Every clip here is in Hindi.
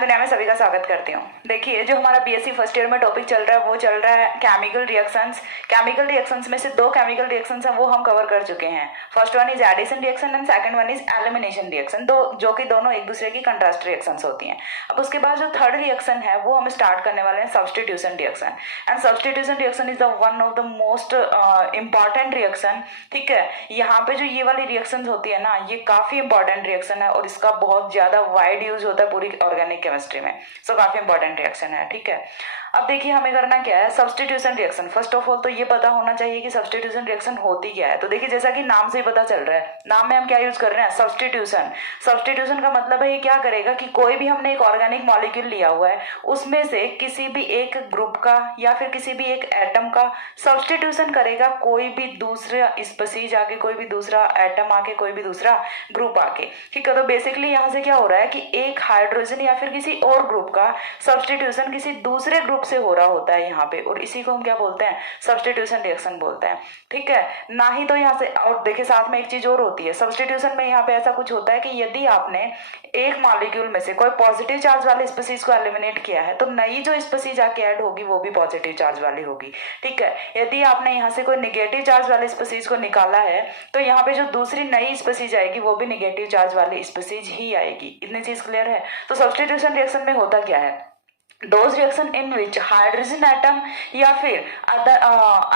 ज्ञान दुनिया में सभी का स्वागत करती हूँ। देखिए, जो हमारा बीएससी फर्स्ट ईयर में टॉपिक चल रहा है वो चल रहा है केमिकल रिएक्शंस। केमिकल रिएक्शंस में से दो केमिकल रिएक्शंस हैं वो हम कवर कर चुके हैं। First one is addition reaction and second one is elimination reaction, दो जो कि दोनों एक दूसरे की कंट्रास्ट रिएक्शंस होती हैं। अब उसके बाद जो थर्ड रिएक्शन है वो हम स्टार्ट करने वाले हैं substitution reaction. And substitution reaction is the one of the most important reaction. ठीक है, यहाँ पे जो ये वाली रिएक्शन होती है ना, ये काफी इंपॉर्टेंट रिएक्शन है और इसका बहुत ज्यादा वाइड यूज होता है पूरी ऑर्गेनिक केमिस्ट्री में। सो काफी इंपॉर्टेंट रिएक्शन है। ठीक है, अब देखिए हमें करना क्या है, substitution reaction. First of all तो ये पता होना चाहिए कि सब्स्टिट्यूशन रिएक्शन होती क्या है। तो देखिए, जैसा कि नाम से ही पता चल रहा है, नाम में हम क्या यूज कर रहे हैं, सब्स्टिट्यूशन। सब्स्टिट्यूशन का मतलब है ये क्या करेगा कि कोई भी हमने एक ऑर्गेनिक मॉलिक्यूल लिया हुआ है, उसमें से किसी भी एक ग्रुप का या फिर किसी भी एक एटम का सब्स्टिट्यूशन करेगा कोई भी दूसरा स्पीशीज आके, कोई भी दूसरा एटम आके, कोई भी दूसरा ग्रुप आके। ठीक है, तो बेसिकली यहाँ से क्या हो रहा है कि एक हाइड्रोजन या फिर किसी और ग्रुप का सब्स्टिट्यूशन किसी दूसरे ग्रुप से हो रहा होता है यहाँ पे, और इसी को हम क्या बोलते हैं, सब्स्टिट्यूशन रिएक्शन बोलते हैं। ठीक है, ना ही तो यहाँ से, और देखिए साथ में एक चीज और होती है सब्स्टिट्यूशन में, यहाँ पे ऐसा कुछ होता है कि यदि आपने एक मॉलिक्यूल में से कोई पॉजिटिव चार्ज वाले स्पीशीज को एलिमिनेट किया है तो नई जो स्पीशीज आके ऐड होगी वो भी पॉजिटिव चार्ज वाली होगी। ठीक है, यदि आपने यहाँ से कोई निगेटिव चार्ज वाले स्पीशीज को निकाला है तो यहाँ पे जो दूसरी नई स्पीशीज आएगी वो भी निगेटिव चार्ज वाली स्पीशीज ही आएगी। इतनी चीज क्लियर है। तो सब्स्टिट्यूशन रिएक्शन में होता क्या है, those reaction in which hydrogen atom या फिर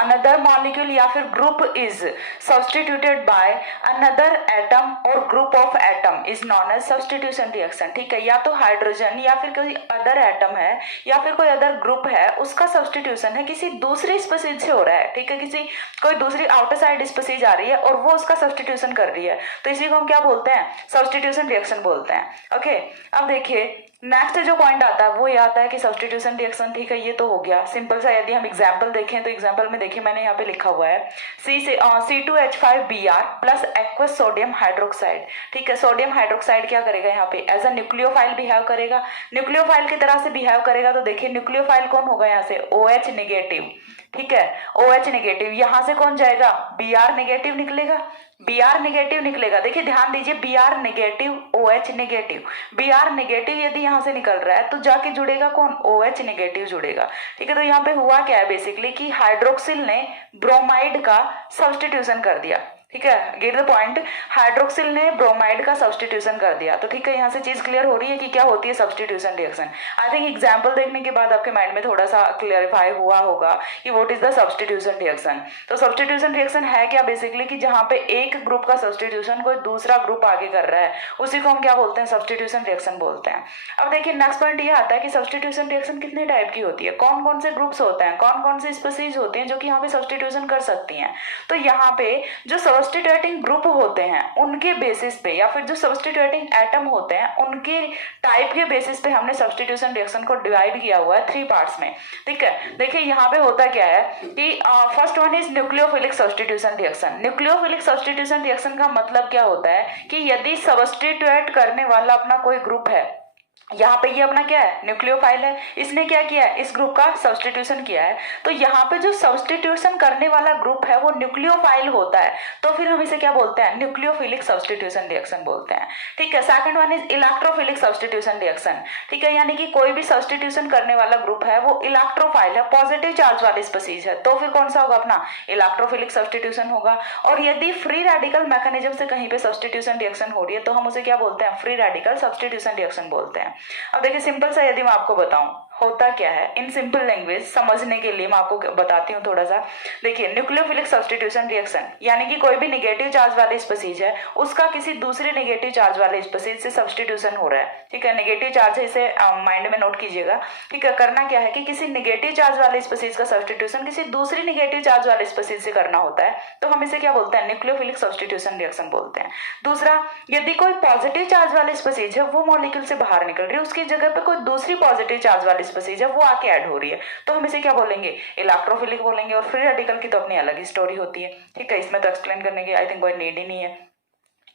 another molecule या फिर group is substituted by another atom or group of atom is known as substitution reaction। ठीक है, या तो हाइड्रोजन या फिर कोई अदर एटम है या फिर कोई अदर ग्रुप है, उसका सब्स्टिट्यूशन है किसी दूसरी स्पीशीज से हो रहा है। ठीक है, कोई दूसरी आउटर साइड स्पीशीज आ रही है और वो उसका सब्स्टिट्यूशन कर रही है, तो इसी को हम क्या बोलते हैं, सब्स्टिट्यूशन रिएक्शन बोलते हैं। ओके, अब देखिए नेक्स्ट जो पॉइंट आता है वो ये आता है कि सब्स्टिट्यूशन रिएक्शन। ठीक है, ये तो हो गया सिंपल सा। यदि हम एग्जांपल देखें तो एग्जांपल में देखिए मैंने यहाँ पे लिखा हुआ है C2H5Br plus aqueous sodium hydroxide. ठीक है, सोडियम हाइड्रोक्साइड क्या करेगा यहाँ पे, एज अ न्यूक्लियोफाइल बिहेव करेगा, न्यूक्लियोफाइल की तरह से बिहेव करेगा। तो देखिए न्यूक्लियोफाइल कौन होगा यहाँ से, OH नेगेटिव। ठीक है, OH नेगेटिव, यहाँ से कौन जाएगा, Br नेगेटिव निकलेगा, Br नेगेटिव निकलेगा। देखिए ध्यान दीजिए, Br negative OH negative, Br negative यदि यहाँ से निकल रहा है तो जाके जुड़ेगा कौन, OH नेगेटिव जुड़ेगा। ठीक है, तो यहाँ पे हुआ क्या है बेसिकली कि हाइड्रोक्सिल ने ब्रोमाइड का सब्स्टिट्यूशन कर दिया। ठीक है, गेट द पॉइंट, हाइड्रोक्सिल ने ब्रोमाइड का सब्स्टिट्यूशन कर दिया। तो ठीक है, यहाँ से चीज क्लियर हो रही है कि क्या होती है substitution reaction. I think example देखने के बाद आपके माइंड में थोड़ा सा क्लियरिफाई हुआ होगा कि what is the substitution reaction. तो सब्स्टिट्यूशन रिएक्शन है क्या बेसिकली कि जहाँ पे एक ग्रुप का सब्स्टिट्यूशन कोई दूसरा ग्रुप आगे कर रहा है, उसी को हम क्या बोलते हैं, सब्स्टिट्यूशन रिएक्शन बोलते हैं। अब देखिए नेक्स्ट पॉइंट ये आता है कि सब्स्टिट्यूशन रिएक्शन कितने टाइप की होती है, कौन कौन से ग्रुप्स होते हैं, कौन कौन से स्पीशीज होते हैं जो कि यहाँ पे सब्स्टिट्यूशन कर सकती हैं। तो यहाँ पे जो सब्स्टिट्यूटिंग ग्रुप होते हैं उनके बेसिस पे, या फिर जो सब्स्टिट्यूटिंग एटम होते हैं उनके टाइप के बेसिस पे हमने सब्स्टिट्यूशन रिएक्शन को डिवाइड किया हुआ है 3 पार्ट्स में। ठीक है, देखिए यहाँ पे होता क्या है कि first one is nucleophilic substitution reaction. Nucleophilic substitution reaction का मतलब क्या होता है कि यदि सब्स्टिट्यूट करने वाला अपना कोई ग्रुप है, यहाँ पे ये अपना क्या है, न्यूक्लियोफाइल है, इसने क्या किया है, इस ग्रुप का सब्स्टिट्यूशन किया है, तो यहाँ पे जो सब्स्टिट्यूशन करने वाला ग्रुप है वो न्यूक्लियोफाइल होता है, तो फिर हम इसे क्या बोलते हैं, न्यूक्लियोफिलिक सब्स्टिट्यूशन रिएक्शन बोलते हैं। ठीक है, second one is electrophilic substitution reaction. ठीक है, यानी कि कोई भी सब्स्टिट्यूशन करने वाला ग्रुप है वो इलेक्ट्रोफाइल है, पॉजिटिव चार्ज वाली स्पीशीज है, तो फिर कौन सा होगा अपना, इलेक्ट्रोफिलिक सब्स्टिट्यूशन होगा। और यदि फ्री रेडिकल मैकेनिज्म से कहीं पे सब्स्टिट्यूशन रिएक्शन हो रही है तो हम उसे क्या बोलते हैं, फ्री रेडिकल सब्स्टिट्यूशन रिएक्शन बोलते हैं। अब देखिए सिंपल सा यदि मैं आपको बताऊं होता क्या है, इन सिंपल लैंग्वेज समझने के लिए मैं आपको बताती हूँ थोड़ा सा। देखिए न्यूक्लियोफिलिक सब्स्टिट्यूशन रिएक्शन यानी कि कोई भी नेगेटिव चार्ज वाली स्पीशीज है उसका किसी दूसरे नेगेटिव चार्ज वाले स्पीशीज से सब्स्टिट्यूशन हो रहा है। ठीक है, नेगेटिव चार्ज है, इसे माइंड में नोट कीजिएगा। ठीक है, करना क्या है कि किसी नेगेटिव चार्ज वाले स्पीशीज का सब्स्टिट्यूशन किसी दूसरी नेगेटिव चार्ज वाले स्पीशीज से करना होता है, तो हम इसे क्या बोलते हैं, न्यूक्लियोफिलिक सब्स्टिट्यूशन रिएक्शन बोलते हैं। दूसरा, यदि कोई पॉजिटिव चार्ज वाली स्पीशीज है वो मॉलिक्यूल से बाहर निकल रही है, उसकी जगह पे कोई दूसरी पॉजिटिव चार्ज वाली स्पीशीज है वो आके ऐड हो रही है, तो हम इसे क्या बोलेंगे, इलेक्ट्रोफिलिक बोलेंगे। और फ्री रेडिकल की तो अपनी अलग ही स्टोरी होती है। ठीक है, इसमें तो एक्सप्लेन करने की आई थिंक कोई नीड ही नहीं है।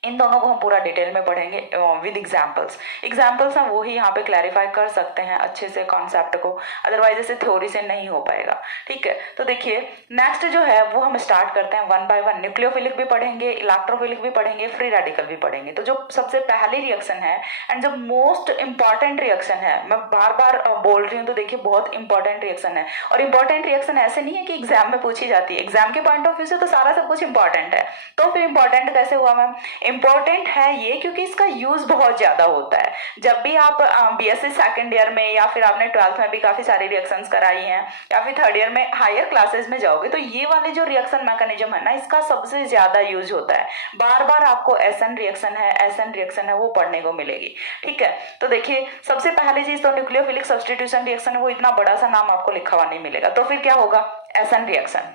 इन दोनों को हम पूरा डिटेल में पढ़ेंगे विद एग्जाम्पल्स हम वो ही यहाँ पे क्लैरिफाई कर सकते हैं अच्छे से कॉन्सेप्ट को, अदरवाइज ऐसे थ्योरी से नहीं हो पाएगा। ठीक है, तो देखिए नेक्स्ट जो है वो हम स्टार्ट करते हैं वन बाय वन। न्यूक्लियोफिलिक भी पढ़ेंगे, इलेक्ट्रोफिलिक भी पढ़ेंगे, फ्री रेडिकल भी पढ़ेंगे। तो जो सबसे पहली रिएक्शन है एंड जो मोस्ट इंपॉर्टेंट रिएक्शन है, मैं बार बार बोल रही हूँ, तो देखिए बहुत इंपॉर्टेंट रिएक्शन है। और इंपॉर्टेंट रिएक्शन ऐसे नहीं है कि एग्जाम में पूछी जाती है, एग्जाम के पॉइंट ऑफ व्यू से तो सारा सब कुछ इंपॉर्टेंट है। तो फिर इंपॉर्टेंट कैसे हुआ मैम? इंपॉर्टेंट है ये क्योंकि इसका यूज बहुत ज्यादा होता है। जब भी आप बीएससी सेकंड ईयर में या फिर आपने 12th में भी काफी सारी रिएक्शंस कराई हैं या फिर थर्ड ईयर में हायर क्लासेस में जाओगे, तो ये वाले जो रिएक्शन मैकेनिज्म है ना, इसका सबसे ज्यादा यूज होता है। बार बार आपको एसएन रिएक्शन है वो पढ़ने को मिलेगी। ठीक है, तो देखिए सबसे पहली चीज तो न्यूक्लियोफिलिक सब्स्टिट्यूशन रिएक्शन है, वो इतना बड़ा सा नाम आपको लिखा हुआ नहीं मिलेगा। तो फिर क्या होगा? SN reaction.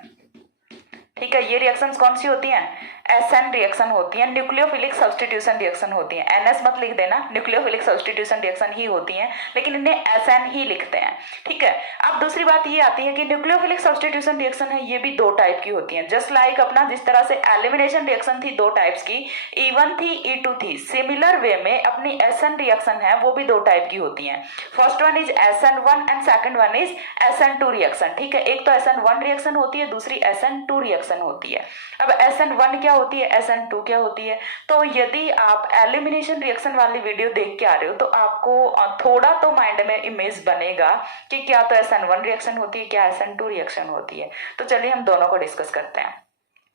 ठीक है, ये रिएक्शंस कौन सी होती हैं? एसएन रिएक्शन होती है, न्यूक्लियोफिलिक सब्स्टिट्यूशन रिएक्शन होती है। एनएस मत लिख देना, न्यूक्लियोफिलिक सब्स्टिट्यूशन रिएक्शन ही होती है, लेकिन इन्हें एसएन ही लिखते हैं। ठीक है, अब दूसरी बात ये आती है कि न्यूक्लियोफिलिक सब्स्टिट्यूशन रिएक्शन है, ये भी दो टाइप की होती है। जस्ट लाइक अपना जिस तरह से एलिमिनेशन रिएक्शन थी दो टाइप्स की, E1 थी, E2 थी, सिमिलर वे में अपनी एसएन रिएक्शन है वो भी दो टाइप की होती है। First one is SN1 and second one is SN2 reaction. ठीक है, एक तो SN1 रिएक्शन होती है, दूसरी SN2 रिएक्शन होती है। अब SN1 क्या होती है, SN2 क्या होती है? तो यदि आप एलिमिनेशन रिएक्शन वाली वीडियो देख के आ रहे हो तो आपको थोड़ा तो माइंड में इमेज बनेगा कि क्या तो SN1 रिएक्शन होती है, क्या SN2 रिएक्शन होती है। तो चलिए हम दोनों को डिस्कस करते हैं।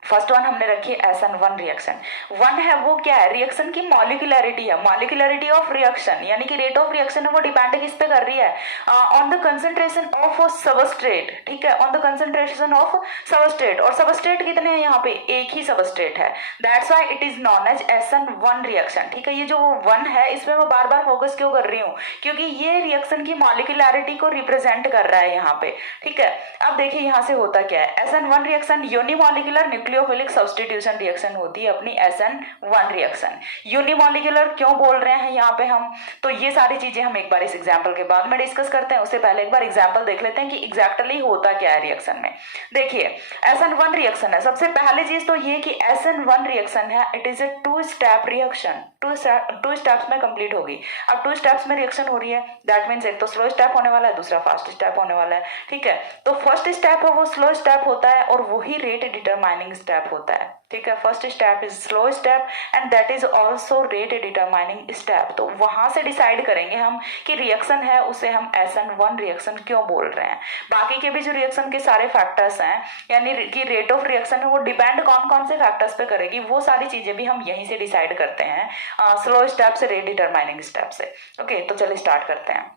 फर्स्ट वन हमने रखी है SN1 रिएक्शन। वन है वो क्या है? रिएक्शन की मॉलिक्यूलरिटी है, मॉलिक्यूलरिटी ऑफ रिएक्शन, यानी कि रेट ऑफ रिएक्शन है वो डिपेंड किस पे कर रही है? On the concentration of substrate. ठीक है, on the concentration of substrate. और सबस्ट्रेट कितने हैं यहाँ पे? एक ही सबस्ट्रेट है, that's why it is known as SN1 reaction. ठीक है, ये जो वन है इसमें मैं बार बार फोकस क्यों कर रही हूँ? क्योंकि ये रिएक्शन की मॉलिक्यूलरिटी को रिप्रेजेंट कर रहा है यहाँ पे। ठीक है, अब देखिए यहाँ से होता क्या है, SN1 reaction unimolecular nucleophilic substitution reaction होती है अपनी SN1 रिएक्शन। यूनिमॉलिक्यूलर क्यों बोल रहे हैं यहाँ पे हम? तो ये सारी चीजें हम एक बार इस एग्जांपल के बाद में डिस्कस करते हैं, उससे पहले एक बार एग्जांपल देख लेते हैं कि एग्जैक्टली होता क्या है रिएक्शन में। देखिए SN1 रिएक्शन है, सबसे पहली चीज तो ये कि SN1 रिएक्शन है, it is a two step reaction. Two steps में कंप्लीट होगी। अब टू स्टेप्स में रिएक्शन हो रही है, दैट मीन्स एक तो स्लो स्टेप होने वाला है, दूसरा फास्ट स्टेप होने वाला है। ठीक है, तो फर्स्ट स्टेप है वो स्लो स्टेप होता है और वही रेट डिटरमाइनिंग स्टेप होता है। ठीक है, first step is slow step and that is also rate determining step. तो वहां से डिसाइड करेंगे हम कि रिएक्शन है उसे हम SN1 रिएक्शन क्यों बोल रहे हैं। बाकी के भी जो रिएक्शन के सारे फैक्टर्स हैं, यानी कि रेट ऑफ रिएक्शन है वो डिपेंड कौन कौन से फैक्टर्स पे करेगी, वो सारी चीजें भी हम यहीं से डिसाइड करते हैं, स्लो स्टेप से, रेट डिटरमाइनिंग स्टेप से। ओके, तो चलिए स्टार्ट करते हैं।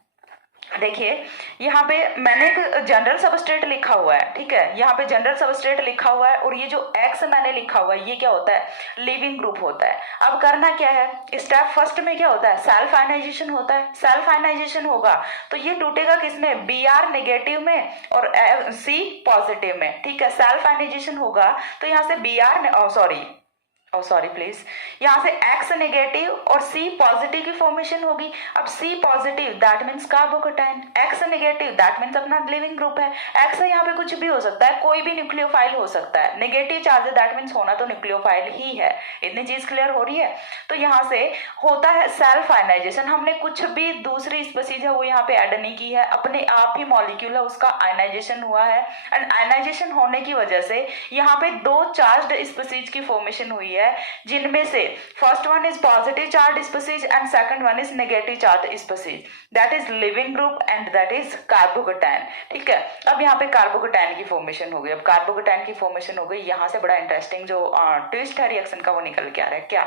देखिए यहाँ पे मैंने एक जनरल सबस्ट्रेट लिखा हुआ है। ठीक है, यहाँ पे जनरल सबस्ट्रेट लिखा हुआ है और ये जो X मैंने लिखा हुआ है ये क्या होता है? लिविंग ग्रुप होता है। अब करना क्या है? स्टेप फर्स्ट में क्या होता है? सेल्फ आयनाइजेशन होता है। सेल्फ आयनाइजेशन होगा तो ये टूटेगा किसमें? Br नेगेटिव में और C पॉजिटिव में। ठीक है, सेल्फ आयनाइजेशन होगा तो यहाँ से यहाँ से X नेगेटिव और C पॉजिटिव की फॉर्मेशन होगी। अब C positive that means carbocation, X negative that means अपना लिविंग ग्रुप है। X है यहाँ पे कुछ भी हो सकता है, कोई भी न्यूक्लियोफाइल हो सकता है। नेगेटिव चार्ज दैट मीन्स होना तो न्यूक्लियोफाइल ही है। इतनी चीज क्लियर हो रही है? तो यहाँ से होता है सेल्फ आयनाइजेशन। हमने कुछ भी दूसरी स्पीसीज है वो यहाँ पे ऐड नहीं की है, अपने आप ही मॉलिक्यूल है उसका आयनाइजेशन हुआ है एंड आयनाइजेशन होने की वजह से यहाँ पे दो चार्ज्ड स्पीसीज की फॉर्मेशन हुई है, जिनमें से first one is positive charge species and second one is negative charge species, that is leaving group and that is carbocation. ठीक है, अब यहाँ पे कार्बोकेटाइन की फॉर्मेशन हो गई। अब कार्बोकेटाइन की फॉर्मेशन हो गई, यहाँ से बड़ा इंटरेस्टिंग जो ट्विस्ट है रिएक्शन का वो निकल के आ रहा है। क्या?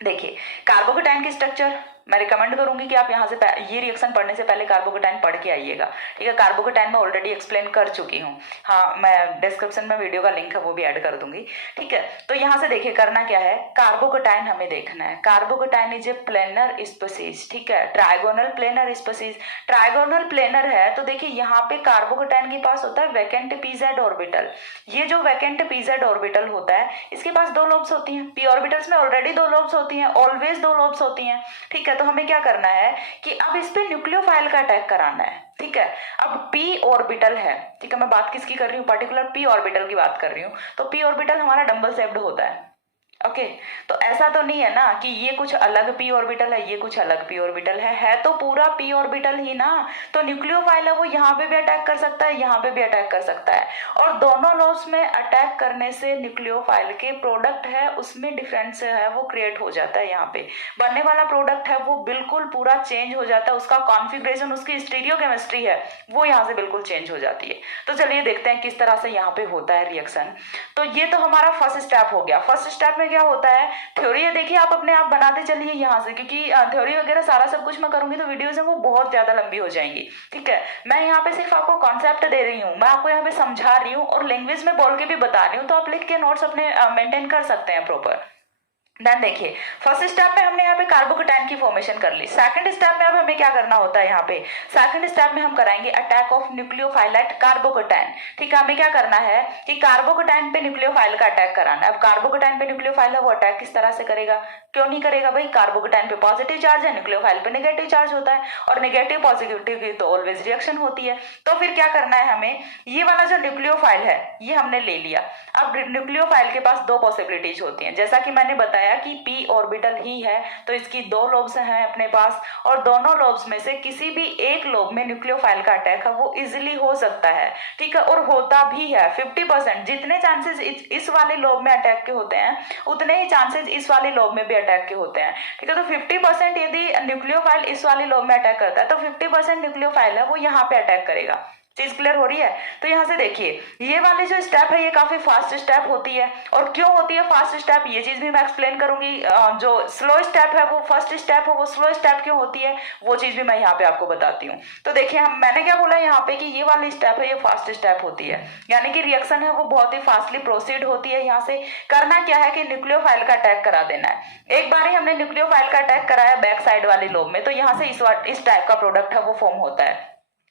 देखिए कार्बोकेटाइन की स्ट्रक्चर मैं रिकमेंड करूंगी कि आप यहाँ से ये रिएक्शन पढ़ने से पहले कार्बोकेटाइन पढ़ के आइएगा। ठीक है, कार्बोकेटाइन मैं ऑलरेडी एक्सप्लेन कर चुकी हूँ, हाँ मैं डिस्क्रिप्शन में वीडियो का लिंक है वो भी ऐड कर दूंगी। ठीक है, तो यहाँ से देखिए करना क्या है, कार्बोकेटाइन हमें देखना है। Carbocation is a planar species. ठीक है, trigonal planar species. Trigonal planar है तो देखिए यहाँ पे कार्बोकेटाइन के पास होता है वैकेंट pz ऑर्बिटल। ये जो वैकेंट pz ऑर्बिटल होता है इसके पास दो लोब्स होती हैं। p ऑर्बिटल्स में ऑलरेडी दो लोब्स होती हैं, ऑलवेज दो लोब्स होती हैं। ठीक है, तो हमें क्या करना है कि अब इस पे न्यूक्लियोफाइल का अटैक कराना है। ठीक है, अब p ऑर्बिटल है। ठीक है, मैं बात किसकी कर रही हूँ? पर्टिकुलर p ऑर्बिटल की बात कर रही हूँ। तो p ऑर्बिटल हमारा डबल शेप्ड होता है। ओके तो ऐसा तो नहीं है ना कि ये कुछ अलग पी ऑर्बिटल है, ये कुछ अलग पी ऑर्बिटल है तो पूरा पी ऑर्बिटल ही ना। तो न्यूक्लियोफाइल है वो यहाँ पे भी अटैक कर सकता है, यहाँ पे भी अटैक कर सकता है, और दोनों लोब्स में अटैक करने से न्यूक्लियोफाइल के प्रोडक्ट है उसमें डिफरेंस है वो क्रिएट हो जाता है। यहाँ पे बनने वाला प्रोडक्ट है वो बिल्कुल पूरा चेंज हो जाता है, उसका कॉन्फ़िगरेशन, उसकी स्टीरियोकेमिस्ट्री है वो यहाँ से बिल्कुल चेंज हो जाती है। तो चलिए देखते हैं किस तरह से यहाँ पे होता है रिएक्शन। तो ये तो हमारा फर्स्ट स्टेप हो गया। फर्स्ट स्टेप में क्या होता है, थ्योरी है देखिए आप अपने आप बनाते चलिए यहाँ से, क्योंकि थ्योरी वगैरह सारा सब कुछ मैं करूंगी तो वीडियोज है वो बहुत ज्यादा लंबी हो जाएंगी। ठीक है, मैं यहाँ पे सिर्फ आपको कॉन्सेप्ट दे रही हूँ, मैं आपको यहाँ पे समझा रही हूँ और लैंग्वेज में बोल के भी बता रही हूँ, तो आप लिख के नोट्स अपने मेंटेन कर सकते हैं प्रॉपर। देन देखिए फर्स्ट स्टेप में हमने यहाँ पे कार्बोकेटाइन की फॉर्मेशन कर ली। सेकंड स्टेप में अब हमें क्या करना होता है, यहाँ पे सेकंड स्टेप में हम कराएंगे attack of nucleophile at carbocation. ठीक है, हमें क्या करना है कि कार्बोकेटाइन पे न्यूक्लियोफाइल का अटैक कराना है। अब कार्बोकेटाइन पे न्यूक्लियोफाइल है वो अटैक किस तरह से करेगा, क्यों नहीं करेगा भाई, कार्बोकेटाइन पे पॉजिटिव चार्ज है, न्यूक्लियोफाइल पे नेगेटिव चार्ज होता है, और नेगेटिव पॉजिटिव की तो ऑलवेज रिएक्शन होती है। तो फिर क्या करना है हमें, ये वाला जो न्यूक्लियोफाइल है ये हमने ले लिया। अब न्यूक्लियोफाइल के पास दो पॉसिबिलिटीज होती हैं, जैसा कि मैंने बताया कि पी ऑर्बिटल ही है तो इसकी दो लोब्स हैं अपने पास, और दोनों लोब्स में से किसी भी एक लोब में न्यूक्लियोफाइल का अटैक है वो इजिली हो सकता है। ठीक है, और होता भी है 50%। जितने चांसेस इस वाले लोब में अटैक के होते हैं उतने ही चांसेस इस वाले लोब में भी अटैक के होते हैं। ठीक है, तो 50% यदि न्यूक्लियोफाइल इस वाले लोब में अटैक करता है तो 50% न्यूक्लियोफाइल है वो यहाँ पे अटैक करेगा। चीज क्लियर हो रही है। तो यहाँ से देखिए ये वाली जो स्टेप है ये काफी फास्ट स्टेप होती है, और क्यों होती है फास्ट स्टेप ये चीज भी मैं एक्सप्लेन करूंगी। जो स्लो स्टेप है वो फर्स्ट स्टेप है, वो स्लो स्टेप क्यों होती है वो चीज भी मैं यहाँ पे आपको बताती हूँ। तो देखिए मैंने क्या बोला यहाँ पे कि ये वाली स्टेप है ये फास्ट स्टेप होती है, यानी कि रिएक्शन है वो बहुत ही फास्टली प्रोसीड होती है। यहाँ से करना क्या है कि न्यूक्लियोफाइल का अटैक करा देना है। एक बार ही हमने न्यूक्लियोफाइल का अटैक कराया बैक साइड वाले लोब में, तो यहाँ से इस टाइप का प्रोडक्ट है वो फॉर्म होता है।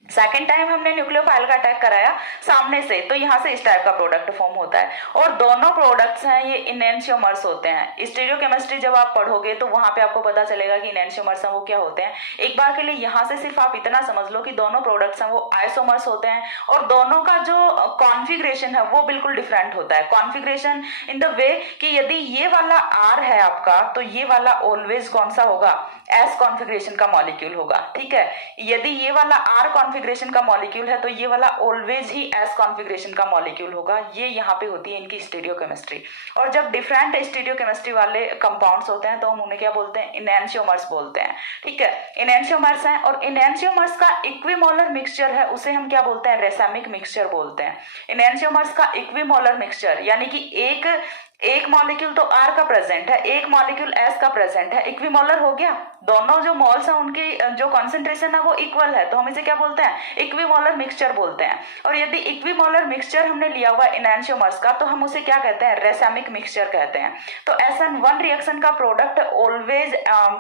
सेकेंड टाइम हमने न्यूक्लियोफाइल का अटैक कराया सामने से, तो यहाँ से इस टाइप का प्रोडक्ट फॉर्म होता है, और दोनों प्रोडक्ट्स हैं ये इनएंशियोमर्स होते हैं। स्टीरियोकेमिस्ट्री जब आप पढ़ोगे तो वहां पे आपको पता चलेगा कि इनएंशियोमर्स हैं वो क्या होते हैं। एक बार के लिए यहाँ से सिर्फ आप इतना समझ लो कि दोनों प्रोडक्ट्स हैं वो आइसोमर्स होते हैं, और दोनों का जो कॉन्फ़िगरेशन है वो बिल्कुल डिफरेंट होता है। कॉन्फ़िगरेशन इन द वे कि यदि ये वाला आर है आपका तो ये वाला ऑलवेज कौन सा होगा, एस कॉन्फ़िगरेशन का मॉलिक्यूल होगा। ठीक है, यदि ये वाला आर कॉन्फ़िगरेशन का मॉलिक्यूल है तो ये वाला ऑलवेज ही एस कॉन्फ़िगरेशन का मॉलिक्यूल होगा। ये यहाँ पे होती है इनकी स्टीरियोकेमिस्ट्री। और जब डिफरेंट स्टीरियोकेमिस्ट्री वाले कंपाउंड्स होते हैं तो हम उन्हें क्या बोलते हैं, इनएंशियोमर्स बोलते हैं। ठीक है, इनएंशियोमर्स हैं, और इनएंशियोमर्स का इक्विमोलर मिक्सचर है उसे हम क्या बोलते हैं, रेसामिक मिक्सचर बोलते हैं। इनएंशियोमर्स का इक्विमोलर मिक्सचर यानी कि एक मॉलिक्यूल तो आर का प्रेजेंट है, एक मॉलिक्यूल एस का प्रेजेंट है, इक्विमोलर हो गया। दोनों जो मॉल्स हैं उनकी जो कॉन्सेंट्रेशन है वो इक्वल है, तो हम इसे क्या बोलते हैं, इक्विमोलर मिक्सचर बोलते हैं। और यदि इक्विमोलर मिक्सचर हमने लिया हुआ इनएंशियोमर्स का तो हम उसे क्या कहते हैं, रेसामिक मिक्सचर कहते हैं। तो SN1 रिएक्शन का प्रोडक्ट ऑलवेज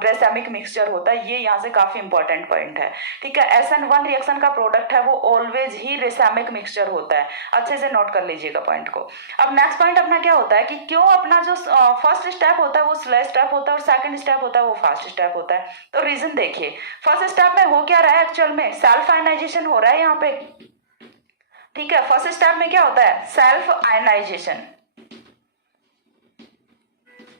रेसामिक मिक्सचर होता है, ये यहाँ से काफी इंपॉर्टेंट पॉइंट है। ठीक है, SN1 रिएक्शन का प्रोडक्ट है वो ऑलवेज ही रेसामिक मिक्सचर होता है, अच्छे से नोट कर लीजिएगा पॉइंट को। अब नेक्स्ट पॉइंट अपना क्या होता है कि क्यों अपना जो फर्स्ट स्टेप होता है वो स्लो स्टेप होता है और सेकंड स्टेप होता है वो फास्ट स्टेप होता है। तो रीजन देखिए, फर्स्ट स्टेप में हो क्या रहा है, एक्चुअल में सेल्फ आयनाइजेशन हो रहा है यहाँ पे। ठीक है, फर्स्ट स्टेप में क्या होता है, सेल्फ आयनाइजेशन।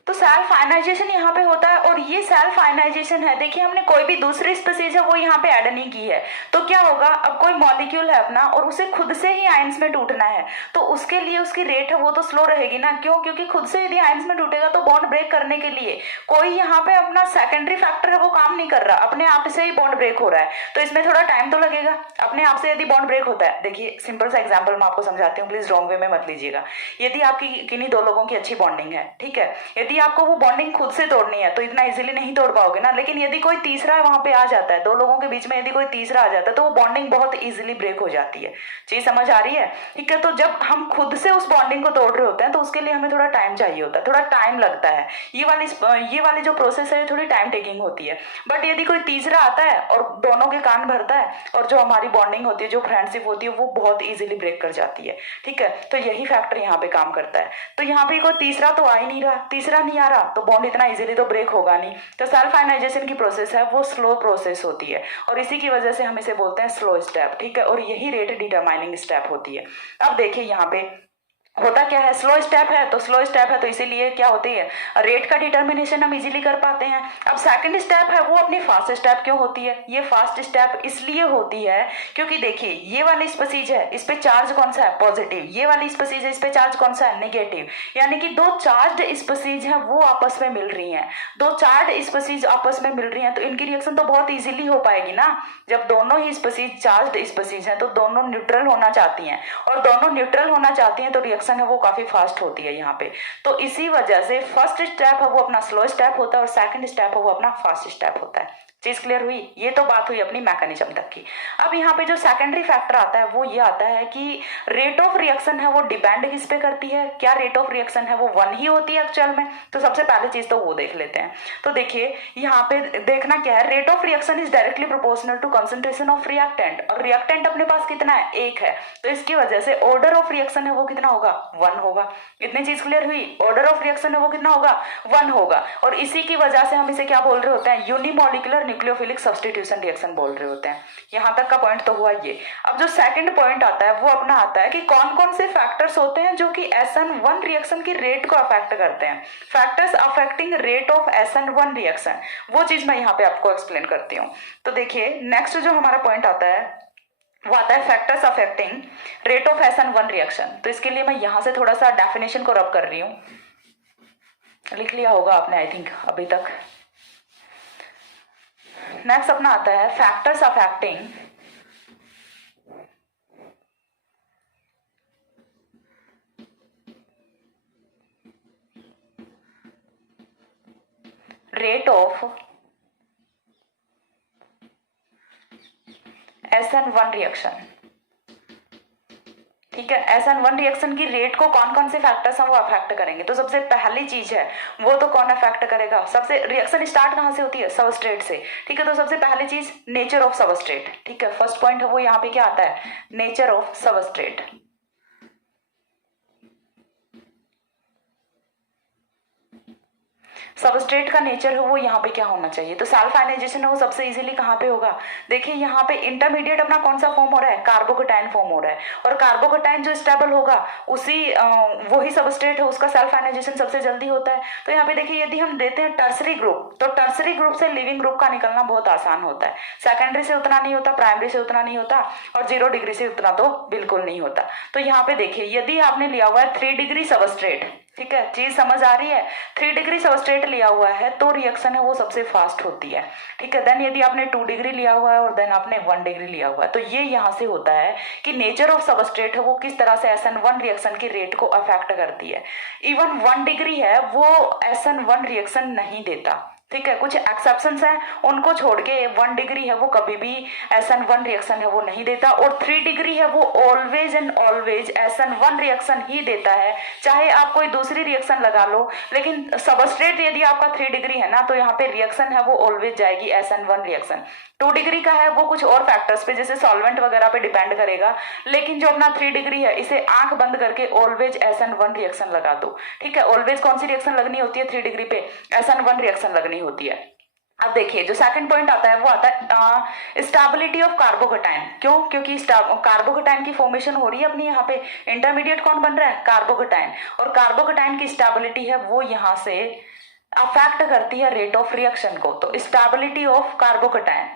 तो सेल्फ आयनाइजेशन यहाँ पे होता है, और ये सेल्फ आयनाइजेशन है देखिए हमने कोई भी दूसरी स्पीसीज है वो यहाँ पे ऐड नहीं की है। तो क्या होगा, अब कोई मॉलिक्यूल है अपना और उसे खुद से ही आयंस में टूटना है, तो उसके लिए उसकी रेट है वो तो स्लो रहेगी ना। क्यों, क्योंकि खुद से यदि आयंस में टूटेगा तो बॉन्ड ब्रेक करने के लिए कोई यहाँ पे अपना सेकेंडरी फैक्टर है वो काम नहीं कर रहा, अपने आप से ही बॉन्ड ब्रेक हो रहा है, तो इसमें थोड़ा टाइम तो लगेगा। अपने आप से यदि बॉन्ड ब्रेक होता है, देखिए सिंपल सा एग्जाम्पल मैं आपको समझाती हूँ, प्लीज रॉन्ग वे में मत लीजिएगा। यदि आपकी किन्हीं दो लोगों की अच्छी बॉन्डिंग है, ठीक है, यदि आपको वो बॉन्डिंग खुद से तोड़नी है तो इतना इजीली नहीं तोड़ पाओगे ना, लेकिन यदि कोई तीसरा वहां पे आ जाता है, दो लोगों के बीच में यदि कोई तीसरा आ जाता है तो वो बॉन्डिंग बहुत इजीली ब्रेक हो जाती है। चीज समझ आ रही है। ठीक है, तो जब हम खुद से उस बॉन्डिंग को तोड़ रहे होते हैं तो उसके लिए हमें थोड़ा टाइम चाहिए होता है, थोड़ा टाइम लगता है। ये वाली जो प्रोसेस है थोड़ी टाइम टेकिंग होती है। बट यदि कोई तीसरा आता है और दोनों के कान भरता है और जो हमारी बॉन्डिंग होती है, जो फ्रेंडशिप होती है, वो बहुत इजीली ब्रेक कर जाती है। ठीक है, तो यही फैक्टर यहाँ पे काम करता है। तो यहाँ पे कोई तीसरा तो आ ही नहीं रहा, तीसरा नहीं आ रहा तो बॉन्ड इतना इजीली तो ब्रेक होगा नहीं। तो सेल्फ आयनाइजेशन की प्रोसेस है वो स्लो प्रोसेस होती है, और इसी की वजह से हम इसे बोलते हैं स्लो स्टेप। ठीक है, और यही रेट डिटरमाइनिंग स्टेप होती है। अब देखिए यहाँ पे होता क्या है, स्लो स्टेप है, तो स्लो स्टेप है तो इसीलिए क्या होती है, रेट का डिटर्मिनेशन हम इजीली कर पाते हैं। अब सेकंड स्टेप है वो अपनी फास्ट स्टेप क्यों होती है, ये फास्ट स्टेप इसलिए होती है क्योंकि देखिए ये वाली स्पीसीज है, इस पे चार्ज कौन सा है, पॉजिटिव, ये वाली स्पीसीज है, इस पे चार्ज कौन सा है, नेगेटिव, यानी कि दो चार्ज स्पीसीज है वो आपस में मिल रही हैं, दो चार्ज स्पीसीज आपस में मिल रही हैं, तो इनकी रिएक्शन तो बहुत इजीली हो पाएगी ना। जब दोनों ही स्पीसीज चार्ज स्पीसीज हैं तो दोनों न्यूट्रल होना चाहती हैं, और दोनों न्यूट्रल होना चाहती हैं तो रिएक्शन है वो काफी फास्ट होती है यहाँ पे। तो इसी वजह से फर्स्ट स्टेप है वो अपना स्लो स्टेप होता है और सेकंड स्टेप है वो अपना फास्ट स्टेप होता है। चीज क्लियर हुई, ये तो बात हुई अपनी मैकेनिज्म तक की। अब यहाँ पे जो सेकेंडरी फैक्टर आता है वो ये आता है कि रेट ऑफ रिएक्शन है वो डिपेंड किस पे करती है, क्या रेट ऑफ रिएक्शन है वो 1 ही होती है एक्चुअल में, तो सबसे पहले चीज तो वो देख लेते हैं। तो देखिए यहाँ पे देखना क्या है, rate of reaction is directly proportional to concentration of reactant, और रिएक्टेंट अपने पास कितना है, 1 है, तो इसकी वजह से ऑर्डर ऑफ रिएक्शन है वो कितना होगा, 1 होगा। इतनी चीज क्लियर हुई, ऑर्डर ऑफ रिएक्शन है वो कितना होगा, 1 होगा, और इसी की वजह से हम इसे क्या बोल रहे होते हैं, यूनिमोलिकुलर न्यूक्लियोफिलिक सब्स्टिट्यूशन रिएक्शन बोल रहे होते हैं। यहां तक का पॉइंट तो हुआ ये। अब जो सेकंड पॉइंट आता है वो अपना आता है कि कौन कौन से फैक्टर्स होते हैं जो कि SN1 रिएक्शन की रेट को अफेक्ट करते हैं, factors affecting rate of SN1 reaction, वो चीज मैं यहाँ पे आपको एक्सप्लेन करती हूँ। तो देखिए नेक्स्ट जो हमारा पॉइंट आता है वो आता है factors affecting rate of SN1 reaction. तो इसके लिए मैं यहां से थोड़ा सा डेफिनेशन को रब कर रही हूँ, लिख लिया होगा आपने आई थिंक अभी तक। नेक्स्ट अपना आता है factors affecting rate of SN1 reaction. ठीक है, SN1 रिएक्शन की रेट को कौन कौन से फैक्टर्स हैं वो अफेक्ट करेंगे। तो सबसे पहली चीज है वो तो कौन अफेक्ट करेगा, सबसे रिएक्शन स्टार्ट कहां से होती है, सबस्ट्रेट से। ठीक है, तो सबसे पहली चीज नेचर ऑफ सबस्ट्रेट। ठीक है, फर्स्ट पॉइंट है वो यहाँ पे क्या आता है, नेचर ऑफ सबस्ट्रेट। सबस्ट्रेट का नेचर है वो यहाँ पे क्या होना चाहिए, तो सेल्फ आयनाइजेशन है वो सबसे इजीली कहाँ पे होगा, देखिए यहाँ पे इंटरमीडिएट अपना कौन सा फॉर्म हो रहा है, कार्बोकेटाइन फॉर्म हो रहा है, और कार्बोकेटाइन जो स्टेबल होगा उसी वही सबस्ट्रेट है उसका सेल्फ आयनाइजेशन सबसे जल्दी होता है। तो यहाँ पे देखिए यदि हम देते हैं टर्सरी ग्रुप, तो टर्सरी ग्रुप से लिविंग ग्रुप का निकलना बहुत आसान होता है, सेकेंडरी से उतना नहीं होता, प्राइमरी से उतना नहीं होता, और 0 डिग्री से उतना तो बिल्कुल नहीं होता। तो यहाँ पे देखिए यदि आपने लिया हुआ है 3 डिग्री सबस्ट्रेट, ठीक है चीज समझ आ रही है, 3 डिग्री सबस्ट्रेट लिया हुआ है तो रिएक्शन है वो सबसे फास्ट होती है। ठीक है, देन यदि आपने 2 डिग्री लिया हुआ है और देन आपने 1 डिग्री लिया हुआ है, तो ये यहाँ से होता है कि नेचर ऑफ सबस्ट्रेट है वो किस तरह से SN1 रिएक्शन की रेट को अफेक्ट करती है। इवन 1 डिग्री है वो SN1 रिएक्शन नहीं देता, ठीक है, कुछ एक्सेप्शंस हैं उनको छोड़ के 1 डिग्री है वो कभी भी SN1 रिएक्शन है वो नहीं देता, और 3 डिग्री है वो always and always SN1 reaction ही देता है, चाहे आप कोई दूसरी रिएक्शन लगा लो, लेकिन सबस्ट्रेट यदि आपका 3 डिग्री है ना तो यहाँ पे रिएक्शन है वो ऑलवेज जाएगी SN1 रिएक्शन। 2 डिग्री का है वो कुछ और फैक्टर्स पे जैसे सॉल्वेंट वगैरह पे डिपेंड करेगा, लेकिन जो अपना 3 डिग्री है इसे आंख बंद करके ऑलवेज SN1 रिएक्शन लगा दो। ठीक है, ऑलवेज कौन सी रिएक्शन लगनी होती है 3 डिग्री पे, SN1 रिएक्शन लगनी होती है। अब देखिए जो सेकंड पॉइंट आता है वो आता है स्टेबिलिटी ऑफ कार्बोकेटाइन। क्यों, क्योंकि कार्बोकेटाइन की फॉर्मेशन हो रही है अपनी यहाँ पे, इंटरमीडिएट कौन बन रहा है, कार्बोकेटाइन, और कार्बोकेटाइन की स्टेबिलिटी है वो यहाँ से अफेक्ट करती है रेट ऑफ रिएक्शन को। तो स्टेबिलिटी ऑफ कार्बोकेटाइन,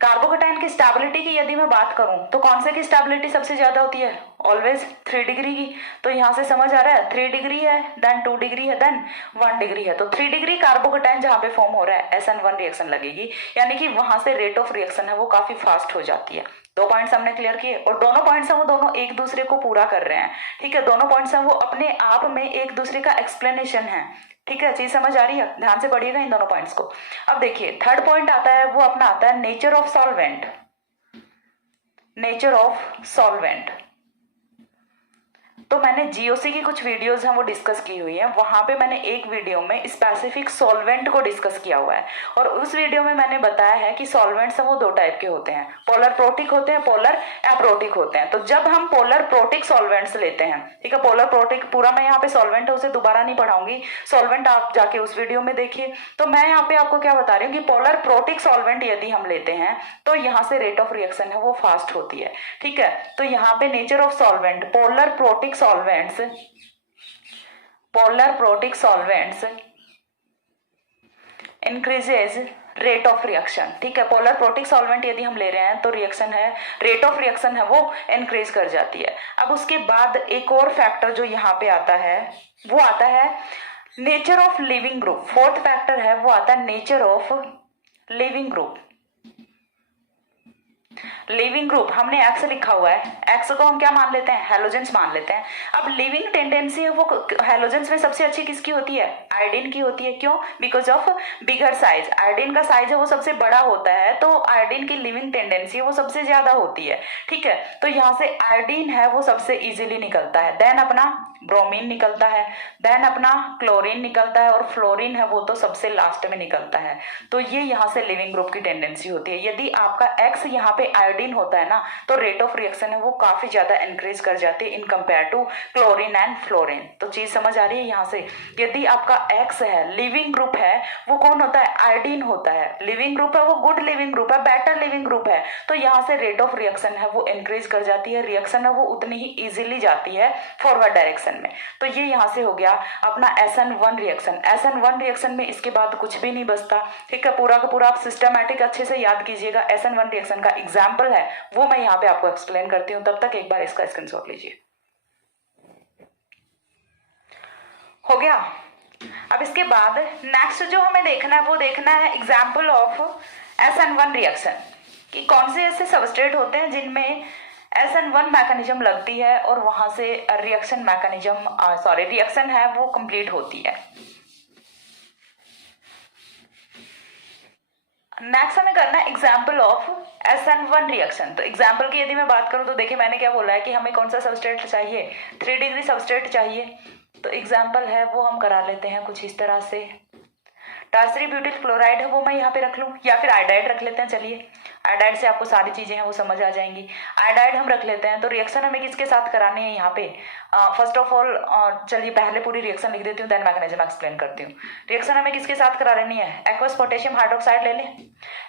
कार्बोकेटाइन की स्टेबिलिटी की यदि मैं बात करूं तो कौन से की स्टेबिलिटी सबसे ज्यादा होती है, ऑलवेज 3 डिग्री की। तो यहां से समझ आ रहा है 3 डिग्री है, देन 2 डिग्री है, देन 1 डिग्री है, तो 3 डिग्री कार्बोकेटाइन जहां पे फॉर्म हो रहा है SN1 रिएक्शन लगेगी, यानी कि वहां से रेट ऑफ रिएक्शन है वो काफी फास्ट हो जाती है। 2 पॉइंट्स हमने क्लियर किए, और दोनों पॉइंट्स हैं वो दोनों एक दूसरे को पूरा कर रहे हैं। ठीक है, दोनों पॉइंट्स हैं वो अपने आप में एक दूसरे का एक्सप्लेनेशन है। ठीक है, चीज समझ आ रही है, ध्यान से पढ़िएगा इन दोनों पॉइंट्स को। अब देखिए थर्ड पॉइंट आता है वो अपना आता है nature of solvent. Nature of solvent तो मैंने जीओसी की कुछ वीडियोस हैं वो डिस्कस की हुई है, वहां पे मैंने एक वीडियो में स्पेसिफिक सॉल्वेंट को डिस्कस किया हुआ है, और उस वीडियो में मैंने बताया है कि सॉल्वेंट्स हैं वो 2 टाइप के होते हैं, पोलर प्रोटिक होते हैं, पोलर एप्रोटिक होते हैं। तो जब हम पोलर प्रोटिक सॉल्वेंट्स लेते हैं, ठीक है, पोलर प्रोटिक पूरा मैं यहाँ पे सॉल्वेंट है उसे दोबारा नहीं पढ़ाऊंगी, सॉल्वेंट आप जाके उस वीडियो में देखिए। तो मैं यहाँ पे आपको क्या बता रही हूँ कि पोलर प्रोटिक सॉल्वेंट यदि हम लेते हैं तो यहाँ से रेट ऑफ रिएक्शन है वो फास्ट होती है। ठीक है, तो यहाँ पे nature of solvent polar protic solvents increases rate of reaction. ठीक है, पोलर प्रोटिक सॉल्वेंट यदि हम ले रहे हैं तो रिएक्शन है, रेट ऑफ रिएक्शन है वो इंक्रीज कर जाती है। अब उसके बाद एक और फैक्टर जो यहाँ पे आता है वो आता है nature of leaving group. Fourth factor है वो आता है nature of leaving group. Leaving group हमने एक्स लिखा हुआ है, एक्स को हम क्या मान लेते हैं, हेलोजेंस मान लेते हैं। अब लिविंग टेंडेंसी है वो हेलोजेंस में सबसे अच्छी किसकी होती है, आयोडीन की होती है। क्यों, because of bigger size, iodine का साइज है वो सबसे बड़ा होता है, तो आयोडीन की लिविंग टेंडेंसी है वो सबसे ज्यादा होती है। ठीक है, तो यहाँ से आयोडीन है वो सबसे इजीली निकलता है, देन अपना ब्रोमीन निकलता है, देन अपना क्लोरीन निकलता है, और फ्लोरीन है वो तो सबसे लास्ट में निकलता है। तो ये यहाँ से लिविंग ग्रुप की टेंडेंसी होती है। यदि आपका एक्स यहाँ पे आयोडीन होता है ना, तो रेट ऑफ रिएक्शन है वो काफी ज्यादा इंक्रीज कर जाती है in compare to chlorine and fluorine. तो चीज समझ आ रही है यहाँ से। यदि आपका एक्स है, लिविंग ग्रुप है, वो कौन होता है, आयोडीन होता है। लिविंग ग्रुप है वो गुड लिविंग ग्रुप है, बेटर लिविंग ग्रुप है, तो यहाँ से रेट ऑफ रिएक्शन है वो इंक्रीज कर जाती है, रिएक्शन है वो उतनी ही इजीली जाती है फॉरवर्ड डायरेक्शन में। तो ये यहाँ से हो गया अपना SN1 रिएक्शन। SN1 रिएक्शन में इसके बाद कुछ भी नहीं बचता। ठीक है, पूरा का पूरा आप सिस्टमैटिक अच्छे से याद कीजिएगा। SN1 रिएक्शन का एग्जाम्पल है वो मैं यहाँ पे आपको एक्सप्लेन करती हूँ, तब तक एक बार इसका स्क्रीनशॉट लीजिए। हो गया। अब इसके बाद नेक्स्ट जो हमें देखना है वो देखना है एग्जाम्पल ऑफ SN1 रिएक्शन, कि कौन से ऐसे सबस्ट्रेट होते हैं जिनमें SN1 मैकेनिज्म लगती है और वहां से रिएक्शन मैकेनिज्म रिएक्शन है वो कंप्लीट होती है। नेक्स्ट हमें करना है एग्जाम्पल ऑफ SN1 रिएक्शन। तो एग्जाम्पल की यदि मैं बात करूं तो देखिए मैंने क्या बोला है कि हमें कौन सा सबस्ट्रेट चाहिए, 3 डिग्री सबस्ट्रेट चाहिए। तो एग्जाम्पल है वो हम करा लेते हैं कुछ इस तरह से। टर्सरी ब्यूटिल क्लोराइड है वो मैं यहाँ पे रख लूँ, या फिर आयोडाइड रख लेते हैं। चलिए, आयोडाइड से आपको सारी चीजें हैं वो समझ आ जाएंगी। आयोडाइड हम रख लेते हैं। तो रिएक्शन हमें किसके साथ करानी है यहाँ पे, फर्स्ट ऑफ ऑल चलिए पहले पूरी रिएक्शन लिख देती हूँ, देन मैकेनिज्म एक्सप्लेन करती हूँ। रिएक्शन हमें किसके साथ करा लेनी है, एक्वस पोटेशियम हाइड्रोक्साइड ले लें।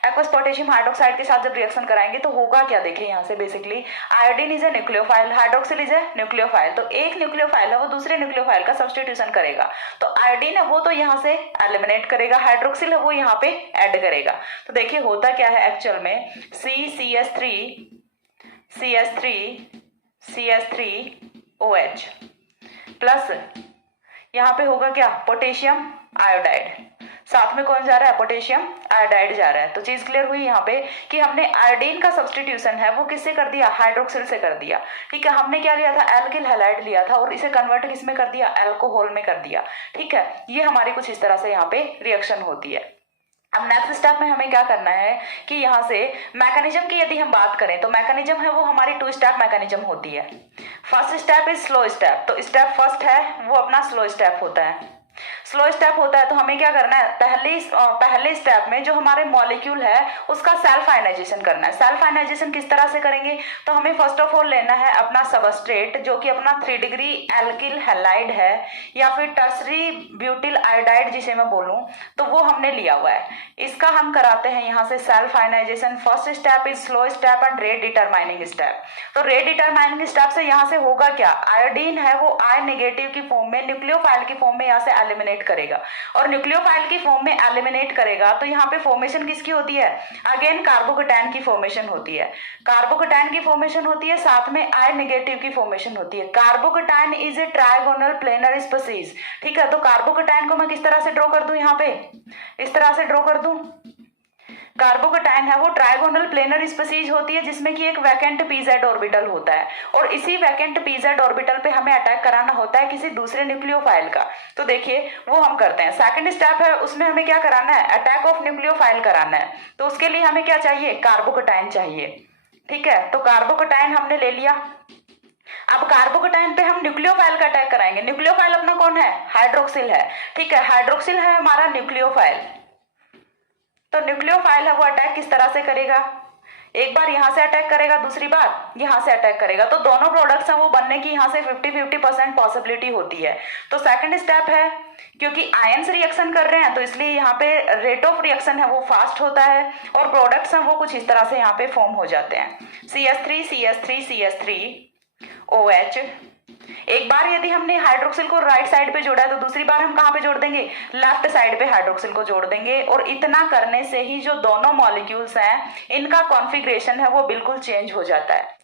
एक्वस पोटेशियम हाइड्रोक्साइड के साथ जब रिएक्शन कराएंगे तो होगा क्या, देखिए यहाँ से basically iodine is a nucleophile, hydroxyl is a nucleophile. तो एक न्यूक्लियोफाइल है वो दूसरे न्यूक्लियोफाइल का सब्स्टिट्यूशन करेगा। तो आयोडीन है वो तो यहाँ से एलिमिनेट करेगा, हाइड्रोक्सिल है वो यहाँ पे ऐड करेगा। तो देखिए होता क्या है एक्चुअल में, CH3OH प्लस यहाँ पे होगा क्या, पोटेशियम आयोडाइड, साथ में कौन जा रहा है, पोटेशियम आयोडाइड जा रहा है। तो चीज क्लियर हुई यहाँ पे कि हमने आयोडीन का सब्स्टिट्यूशन है वो किससे कर दिया, हाइड्रोक्सिल से कर दिया। ठीक है, हमने क्या लिया था, एल्किल हैलाइड लिया था और इसे कन्वर्ट किस में कर दिया, अल्कोहल में कर दिया। ठीक है, ये हमारी कुछ इस तरह से यहाँ पे रिएक्शन होती है। अब नेक्स्ट स्टेप में हमें क्या करना है कि यहाँ से मैकेनिज्म की यदि हम बात करें तो मैकेनिज्म है वो हमारी 2 स्टेप मैकेनिज्म होती है। First step is slow step. तो स्टेप फर्स्ट है वो अपना स्लो स्टेप होता है। स्लो स्टेप होता है तो हमें क्या करना है, पहले स्टेप में जो हमारे मॉलिक्यूल है उसका सेल्फ आयनाइजेशन करना है। सेल्फ आयनाइजेशन किस तरह से करेंगे, तो हमें फर्स्ट ऑफ ऑल लेना है अपना सबस्ट्रेट जो कि अपना 3 डिग्री एल्किल हैलाइड है या फिर टर्सरी ब्यूटिल आयोडाइड जिसे मैं बोलूं, तो वो हमने लिया हुआ है। इसका हम कराते हैं यहाँ से self ionisation. First step is slow step and rate determining step. तो रेट डिटरमाइनिंग स्टेप से यहाँ से होगा क्या, आयोडीन है वो I नेगेटिव की फॉर्म में, न्यूक्लियोफाइल की फॉर्म में यहाँ से एलिमिनेट करेगा, और न्यूक्लियोफाइल की फॉर्म में एलिमिनेट करेगा तो यहाँ पे फॉर्मेशन किसकी होती है, अगेन कार्बोकेटायन की फॉर्मेशन होती है। कार्बोकेटायन की फॉर्मेशन होती है, साथ में I नेगेटिव की फॉर्मेशन होती है। Carbocation is a trigonal planar species. ठीक है, तो कार्बोकेटायन को मैं किस तरह से ड्रॉ कर दूं, यहाँ पे इस तरह से ड्रॉ कर दूं। कार्बोकेटायन है वो ट्राइगोनल प्लेनर स्पीसीज होती है जिसमें कि एक वैकेंट pz ऑर्बिटल होता है, और इसी वैकेंट pz ऑर्बिटल पे हमें अटैक कराना होता है किसी दूसरे न्यूक्लियोफाइल का। तो देखिए वो हम करते हैं। सेकंड स्टेप है उसमें हमें क्या कराना है, अटैक ऑफ न्यूक्लियोफाइल कराना है। तो उसके लिए हमें क्या चाहिए, कार्बोकेटायन चाहिए। ठीक है, तो कार्बोकेटायन हमने ले लिया। अब कार्बोकेटायन पे हम न्यूक्लियोफाइल का अटैक कराएंगे। न्यूक्लियोफाइल अपना कौन है, हाइड्रोक्सिल है। ठीक है, हाइड्रोक्सिल है हमारा न्यूक्लियोफाइल। तो न्यूक्लियोफाइल है वो अटैक किस तरह से करेगा, एक बार यहां से अटैक करेगा, दूसरी बार यहां से अटैक करेगा। तो दोनों प्रोडक्ट्स हैं वो बनने की यहाँ से 50-50% पॉसिबिलिटी होती है। तो सेकंड स्टेप है, क्योंकि आयंस रिएक्शन कर रहे हैं तो इसलिए यहाँ पे रेट ऑफ रिएक्शन है वो फास्ट होता है, और प्रोडक्ट्स हैं वो कुछ इस तरह से यहाँ पे फॉर्म हो जाते हैं। CH3OH एक बार यदि हमने हाइड्रोक्सिल को राइट साइड पे जोड़ा है तो दूसरी बार हम कहाँ पे जोड़ देंगे, लेफ्ट साइड पे हाइड्रोक्सिल को जोड़ देंगे, और इतना करने से ही जो दोनों मॉलिक्यूल्स हैं इनका कॉन्फ़िगरेशन है वो बिल्कुल चेंज हो जाता है।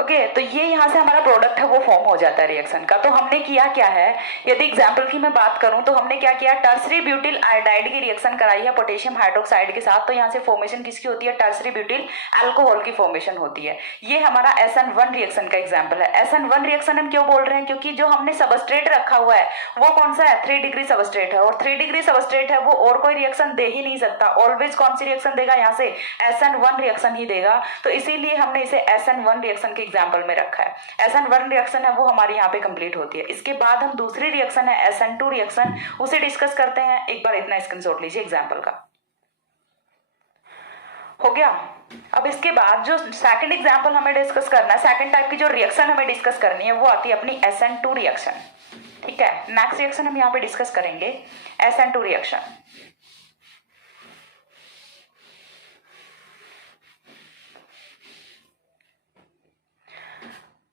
ओके तो ये यहाँ से हमारा प्रोडक्ट है वो फॉर्म हो जाता है रिएक्शन का। तो हमने किया क्या है, यदि एग्जांपल की मैं बात करूं तो हमने क्या किया, टर्सरी ब्यूटिल आयोडाइड की रिएक्शन कराई है पोटेशियम हाइड्रोक्साइड के साथ। तो यहाँ से फॉर्मेशन किसकी होती है, टर्सरी ब्यूटिल अल्कोहल की फॉर्मेशन होती है। ये हमारा SN1 रिएक्शन का एग्जाम्पल है। SN1 रिएक्शन हम क्यों बोल रहे हैं, क्योंकि जो हमने सबस्ट्रेट रखा हुआ है वो कौन सा है, 3 डिग्री सबस्ट्रेट है, और 3 डिग्री सबस्ट्रेट है वो और कोई रिएक्शन दे ही नहीं सकता। ऑलवेज कौन सी रिएक्शन देगा, यहाँ से SN1 रिएक्शन ही देगा। तो इसीलिए हमने इसे SN1 रिएक्शन के एग्जाम्पल में रखा है। SN1 रिएक्शन है वो हमारी यहाँ पे कंप्लीट होती है। इसके बाद हम दूसरी रिएक्शन है SN2 रिएक्शन, उसे डिस्कस करते हैं। एक बार इतना स्क्रीनशॉट लीजिए एग्जाम्पल का, हो गया। अब इसके बाद जो सेकंड एग्जाम्पल हमें डिस्कस करना है, सेकंड टाइप की जो रिएक्शन हमें डिस्कस करनी है वो आती है अपनी SN2 रिएक्शन। ठीक है, नेक्स्ट रिएक्शन हम यहाँ पे डिस्कस करेंगे SN2 रिएक्शन।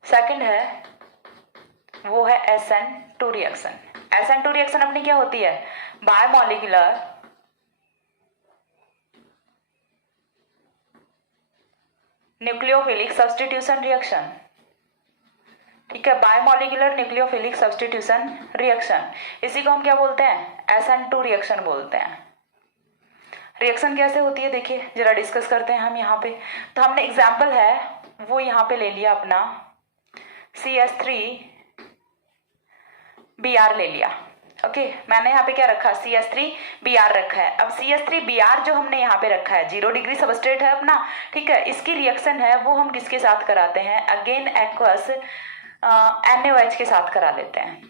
सेकंड है वो है SN2 रिएक्शन। SN2 रिएक्शन अपनी क्या होती है, बायोमॉलिक्यूलर न्यूक्लियोफिलिक सब्स्टिट्यूशन रिएक्शन। ठीक है, बायोमॉलिक्यूलर न्यूक्लियोफिलिक सब्स्टिट्यूशन रिएक्शन, इसी को हम क्या बोलते हैं, SN2 रिएक्शन बोलते हैं। रिएक्शन कैसे होती है देखिए जरा डिस्कस करते हैं हम यहाँ पे। तो हमने एग्जाम्पल है वो यहाँ पे ले लिया अपना CH3Br ले लिया। ओके मैंने यहाँ पे क्या रखा, CH3Br रखा है। अब CH3Br जो हमने यहाँ पे रखा है 0 डिग्री सबस्ट्रेट है अपना। ठीक है, इसकी रिएक्शन है वो हम किसके साथ कराते हैं, अगेन एक्वस NaOH के साथ करा लेते हैं।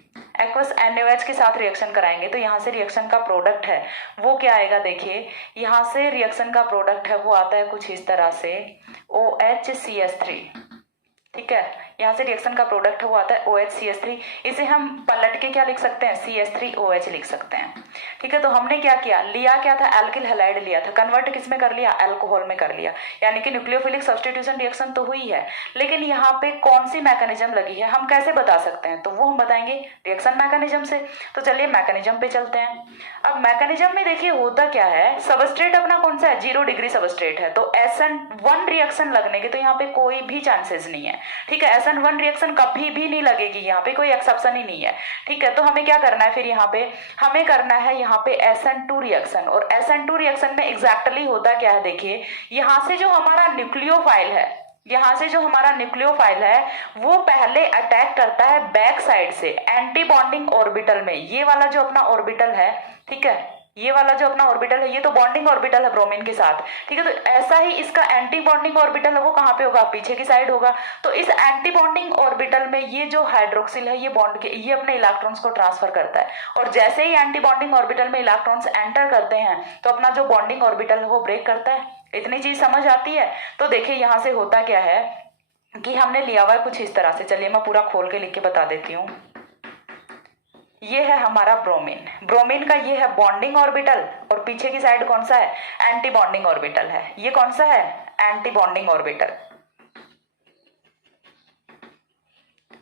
एक्वस NaOH के साथ रिएक्शन कराएंगे तो यहाँ से रिएक्शन का प्रोडक्ट है वो क्या आएगा, देखिए यहाँ से रिएक्शन का प्रोडक्ट है वो आता है कुछ इस तरह से OHCH3। ठीक है, यहाँ से रिएक्शन का प्रोडक्ट है वो आता है OHCH3। इसे हम पलट के क्या लिख सकते हैं, CH3OH लिख सकते हैं। ठीक है, तो हमने क्या किया, लिया क्या था, एल्किल हैलाइड लिया था, कन्वर्ट किस में कर लिया, अल्कोहल में कर लिया। यानी कि न्यूक्लियोफिलिक सब्स्टिट्यूशन रिएक्शन तो हुई है, लेकिन यहाँ पे कौन सी मैकेनिज्म लगी है हम कैसे बता सकते हैं, तो वो हम बताएंगे रिएक्शन मैकेनिज्म से। तो चलिए मैकेनिज्म पे चलते हैं। अब मैकेनिज्म में देखिए होता क्या है, सबस्ट्रेट अपना कौन सा है, 0 डिग्री सबस्ट्रेट है, तो SN1 रिएक्शन लगने के तो यहाँ पे कोई भी चांसेस नहीं है। ठीक है, SN1 रिएक्शन कभी भी नहीं लगेगी, यहाँ पे कोई एक्सेप्शन ही नहीं है। ठीक है, तो हमें क्या करना है फिर यहाँ पे, हमें करना है यहाँ पे SN2 रिएक्शन। और SN2 रिएक्शन में एग्जैक्टली होता क्या है, देखिए यहाँ से जो हमारा न्यूक्लियोफाइल है, यहाँ से जो हमारा न्यूक्लियोफाइल है वो पहले अटैक करता है बैक साइड से एंटी बॉन्डिंग ऑर्बिटल में। ये वाला जो अपना ऑर्बिटल है, ठीक है, ये वाला जो अपना ऑर्बिटल है ये तो बॉन्डिंग ऑर्बिटल है ब्रोमीन के साथ। ठीक है, तो ऐसा ही इसका एंटी बॉन्डिंग ऑर्बिटल है वो कहाँ पे होगा, पीछे की साइड होगा। तो इस एंटी बॉन्डिंग ऑर्बिटल में ये जो हाइड्रोक्सिल है ये बॉन्ड के ये अपने इलेक्ट्रॉन्स को ट्रांसफर करता है, और जैसे ही एंटी बॉन्डिंग ऑर्बिटल में इलेक्ट्रॉन्स एंटर करते हैं तो अपना जो बॉन्डिंग ऑर्बिटल है वो ब्रेक करता है। इतनी चीज समझ आती है। तो देखिए यहाँ से होता क्या है कि हमने लिया हुआ है कुछ इस तरह से, चलिए मैं पूरा खोल के लिख के बता देती हूँ। ये है हमारा ब्रोमीन, ब्रोमीन का ये है बॉन्डिंग ऑर्बिटल, और पीछे की साइड कौन सा है, एंटी बॉन्डिंग ऑर्बिटल है। ये कौन सा है, एंटी बॉन्डिंग ऑर्बिटल।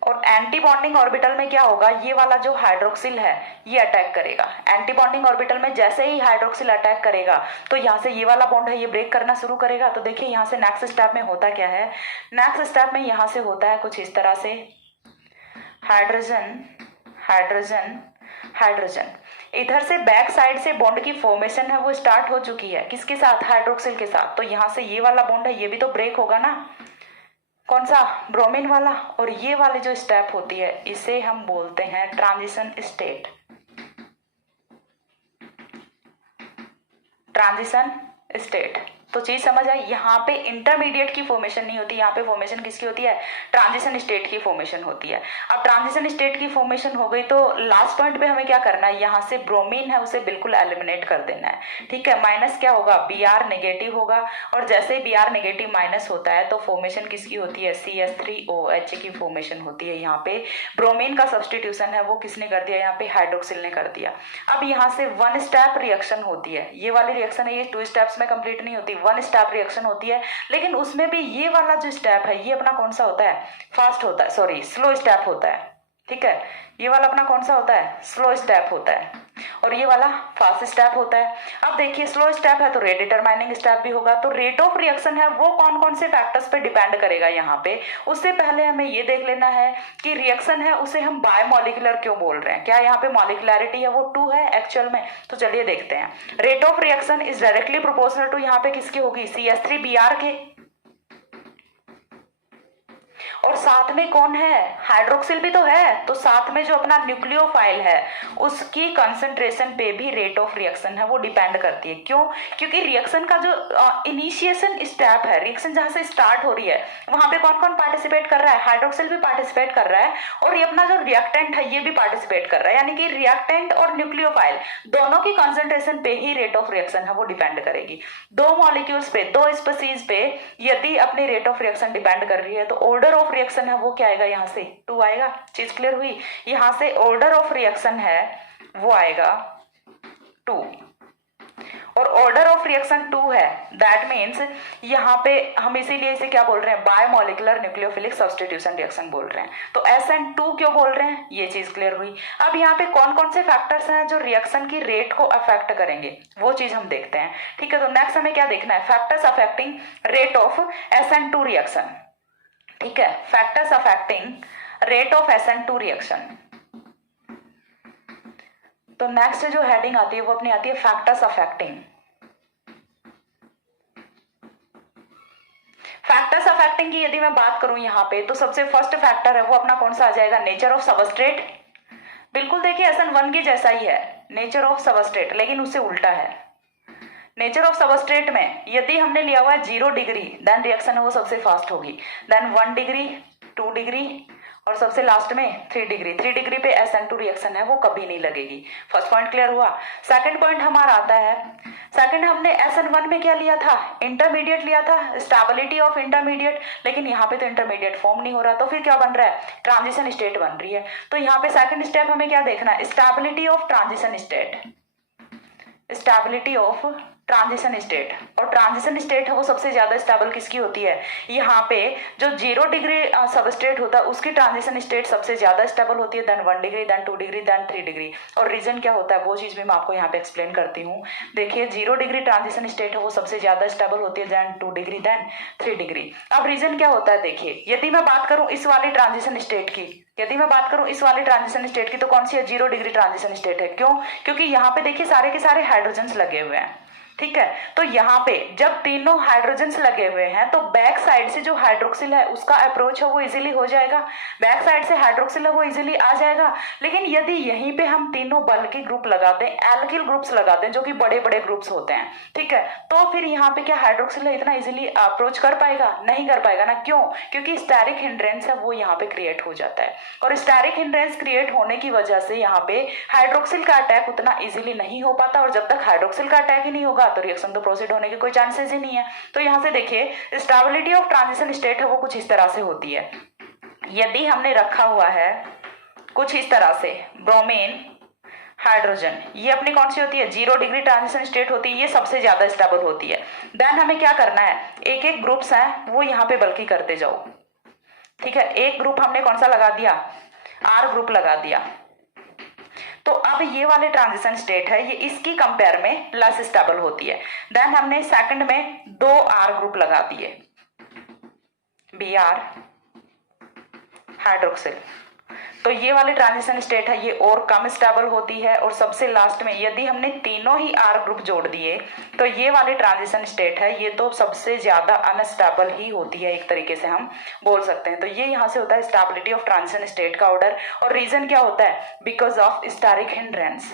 और एंटी बॉन्डिंग ऑर्बिटल में क्या होगा, ये वाला जो हाइड्रोक्सिल है ये अटैक करेगा। एंटी बॉन्डिंग ऑर्बिटल में जैसे ही हाइड्रोक्सिल अटैक करेगा तो यहाँ से ये वाला बॉन्ड है ये ब्रेक करना शुरू करेगा। तो देखिए यहाँ से नेक्स्ट स्टेप में होता क्या है, नेक्स्ट स्टेप में यहाँ से होता है कुछ इस तरह से, हाइड्रोजन हाइड्रोजन हाइड्रोजन। इधर से बैक साइड से बॉन्ड की फॉर्मेशन है वो स्टार्ट हो चुकी है, किसके साथ, हाइड्रोक्सिल के साथ। तो यहाँ से ये वाला बॉन्ड है ये भी तो ब्रेक होगा ना, कौन सा, ब्रोमीन वाला। और ये वाली जो स्टेप होती है इसे हम बोलते हैं ट्रांजिशन स्टेट। ट्रांजिशन स्टेट, तो चीज समझ आई। यहाँ पे इंटरमीडिएट की फॉर्मेशन नहीं होती, यहाँ पे फॉर्मेशन किसकी होती है, ट्रांजिशन स्टेट की फॉर्मेशन होती है। अब ट्रांजिशन स्टेट की फॉर्मेशन हो गई तो लास्ट पॉइंट पे हमें क्या करना है, यहाँ से ब्रोमीन है उसे बिल्कुल एलिमिनेट कर देना है। ठीक है, माइनस क्या होगा, Br नेगेटिव होगा, और जैसे ही Br नेगेटिव माइनस होता है तो फॉर्मेशन किसकी होती है, CH3OH की फॉर्मेशन होती है। यहाँ पे ब्रोमीन का सब्सटीट्यूशन है वो किसने कर दिया, यहाँ पे हाइड्रोक्सिल ने कर दिया। अब यहाँ से 1 स्टेप रिएक्शन होती है, ये वाली रिएक्शन है ये 2 स्टेप्स में कंप्लीट नहीं होती, 1 स्टेप रिएक्शन होती है। लेकिन उसमें भी ये वाला जो स्टेप है ये अपना कौन सा होता है, फास्ट होता है, सॉरी स्लो स्टेप होता है। ठीक है, ये वाला अपना कौन सा होता है, स्लो स्टेप होता है, और ये वाला फास्ट स्टेप होता है। अब देखिए स्लो स्टेप है तो रेट डिटरमाइनिंग स्टेप भी होगा, तो रेट ऑफ रिएक्शन है वो कौन कौन से फैक्टर्स पे डिपेंड करेगा यहाँ पे। उससे पहले हमें ये देख लेना है कि रिएक्शन है उसे हम बायोमोलिकुलर क्यों बोल रहे हैं, क्या यहाँ पे मॉलिकुलैरिटी है वो 2 है एक्चुअल में। तो चलिए देखते हैं, rate of reaction is directly proportional to यहाँ पे किसकी होगी, CH3Br के, और साथ में कौन है, हाइड्रोक्सिल भी तो है, तो साथ में जो अपना न्यूक्लियोफाइल है उसकी कंसंट्रेशन पे भी रेट ऑफ रिएक्शन है वो डिपेंड करती है। क्यों, क्योंकि रिएक्शन का जो इनिशिएशन स्टेप है, रिएक्शन जहां से स्टार्ट हो रही है वहां पे कौन कौन पार्टिसिपेट कर रहा है, हाइड्रोक्सिल भी पार्टिसिपेट कर रहा है, और ये अपना जो रिएक्टेंट है ये भी पार्टिसिपेट कर रहा है, यानी कि रिएक्टेंट और न्यूक्लियोफाइल दोनों की कंसंट्रेशन पे ही रेट ऑफ रिएक्शन है वो डिपेंड करेगी। 2 मॉलिक्यूल्स पे, 2 स्पीसीज पे यदि अपनी रेट ऑफ रिएक्शन डिपेंड कर रही है तो ऑर्डर ऑफ रिएक्शन है वो क्या आएगा, यहाँ से 2 आएगा। चीज क्लियर हुई, यहाँ से ऑर्डर ऑफ रिएक्शन है वो आएगा 2, और ऑर्डर ऑफ रिएक्शन 2 है, दैट मीन्स यहाँ पे हम इसीलिए इसे क्या बोल रहे हैं, बायोमोलिकुलर न्यूक्लियोफिलिक सब्स्टिट्यूशन रिएक्शन बोल रहे हैं। तो SN2 क्यों बोल रहे हैं, ये चीज क्लियर हुई। अब यहाँ पे कौन कौन से फैक्टर्स हैं जो रिएक्शन की रेट को अफेक्ट करेंगे वो चीज हम देखते हैं। ठीक है, तो नेक्स्ट हमें क्या देखना है, factors affecting rate of SN2 reaction. ठीक है, factors affecting rate of SN2 reaction. तो नेक्स्ट जो हेडिंग आती है वो अपनी आती है फैक्टर्स अफेक्टिंग। फैक्टर्स अफेक्टिंग की यदि मैं बात करूं यहाँ पे तो सबसे फर्स्ट फैक्टर है वो अपना कौन सा आ जाएगा, नेचर ऑफ सबस्ट्रेट। बिल्कुल देखिए SN1 के जैसा ही है, नेचर ऑफ सबस्ट्रेट, लेकिन उससे उल्टा है। नेचर ऑफ सबस्ट्रेट में यदि हमने लिया हुआ है 0 डिग्री देन रिएक्शन है वो सबसे फास्ट होगी, देन 1 डिग्री, 2 डिग्री, और सबसे लास्ट में 3 डिग्री। 3 डिग्री पे SN2 रिएक्शन है वो कभी नहीं लगेगी। फर्स्ट पॉइंट क्लियर हुआ। सेकंड पॉइंट हमारा आता है, सेकंड हमने SN1 में क्या लिया था, इंटरमीडिएट लिया था, स्टेबिलिटी ऑफ इंटरमीडिएट, लेकिन यहाँ पे तो इंटरमीडिएट फॉर्म नहीं हो रहा, तो फिर क्या बन रहा है, ट्रांजिशन स्टेट बन रही है। तो यहाँ पे सेकंड स्टेप हमें क्या देखना है, stability of transition state, stability of transition state. और ट्रांजिशन स्टेट है वो सबसे ज्यादा स्टेबल किसकी होती है, यहाँ पे जो 0 डिग्री सबस्ट्रेट होता है उसकी ट्रांजिशन स्टेट सबसे ज्यादा स्टेबल होती है, then 1 degree, then 2 degree, then 3 degree. और रीजन क्या होता है वो चीज भी मैं आपको यहाँ पे एक्सप्लेन करती हूँ। देखिए 0 डिग्री ट्रांजिशन स्टेट है वो सबसे ज्यादा स्टेबल होती है, देन 2 डिग्री, देन 3 डिग्री। अब रीजन क्या होता है, देखिए यदि मैं बात करूं इस वाली ट्रांजिशन स्टेट की, यदि मैं बात करूं इस वाली ट्रांजिशन स्टेट की तो कौन सी है, 0 डिग्री ट्रांजिशन स्टेट है। क्यों, क्योंकि यहाँ पे देखिए सारे के सारे हाइड्रोजन्स लगे हुए हैं। ठीक है, तो यहाँ पे जब तीनों हाइड्रोजन्स लगे हुए हैं तो बैक साइड से जो हाइड्रोक्सिल है उसका अप्रोच है वो इजीली हो जाएगा, बैक साइड से हाइड्रोक्सिल है वो इजीली आ जाएगा। लेकिन यदि यहीं पे हम तीनों बल्कि ग्रुप लगा दें, एल्किल ग्रुप्स लगा दें जो कि बड़े बड़े ग्रुप्स होते हैं, ठीक है, तो फिर यहाँ पे क्या हाइड्रोक्सिल इतना इजीली अप्रोच कर पाएगा, नहीं कर पाएगा ना। क्यों, क्योंकि स्टेरिक हिंड्रेंस है वो यहाँ पे क्रिएट हो जाता है, और स्टेरिक हिंड्रेंस क्रिएट होने की वजह से यहाँ पे हाइड्रोक्सिल का अटैक उतना इजीली नहीं हो पाता, और जब तक हाइड्रोक्सिल का अटैक ही नहीं होगा तो रिएक्शन तो प्रोसीड होने के कोई चांसेस ही नहीं है। तो यहां से देखिए स्टेबिलिटी ऑफ ट्रांजिशन स्टेट है वो कुछ इस तरह से होती है। यदि हमने रखा हुआ है कुछ इस तरह से ब्रोमीन, हाइड्रोजन, ये अपनी कौन सी होती है, 0 डिग्री ट्रांजिशन स्टेट होती है, ये सबसे ज्यादा स्टेबल होती है। देन हमें क्या करना है, एक एक ग्रुप्स हैं वो यहाँ पे बल्कि करते जाओ। ठीक है, एक ग्रुप हमने कौन सा लगा दिया, R ग्रुप लगा दिया। तो अब ये वाले ट्रांजिशन स्टेट है ये इसकी कंपेयर में लेस स्टेबल होती है। देन हमने सेकंड में 2 R ग्रुप लगा दिए, Br हाइड्रोक्सिल, तो ये वाली ट्रांजिशन स्टेट है ये और कम स्टेबल होती है। और सबसे लास्ट में यदि हमने तीनों ही R ग्रुप जोड़ दिए तो ये वाली ट्रांजिशन स्टेट है ये तो सबसे ज्यादा अनस्टेबल ही होती है, एक तरीके से हम बोल सकते हैं। तो ये यहाँ से होता है स्टेबिलिटी ऑफ ट्रांजिशन स्टेट का ऑर्डर। और रीजन क्या होता है, because of steric hindrance,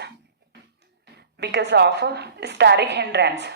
because of steric hindrance.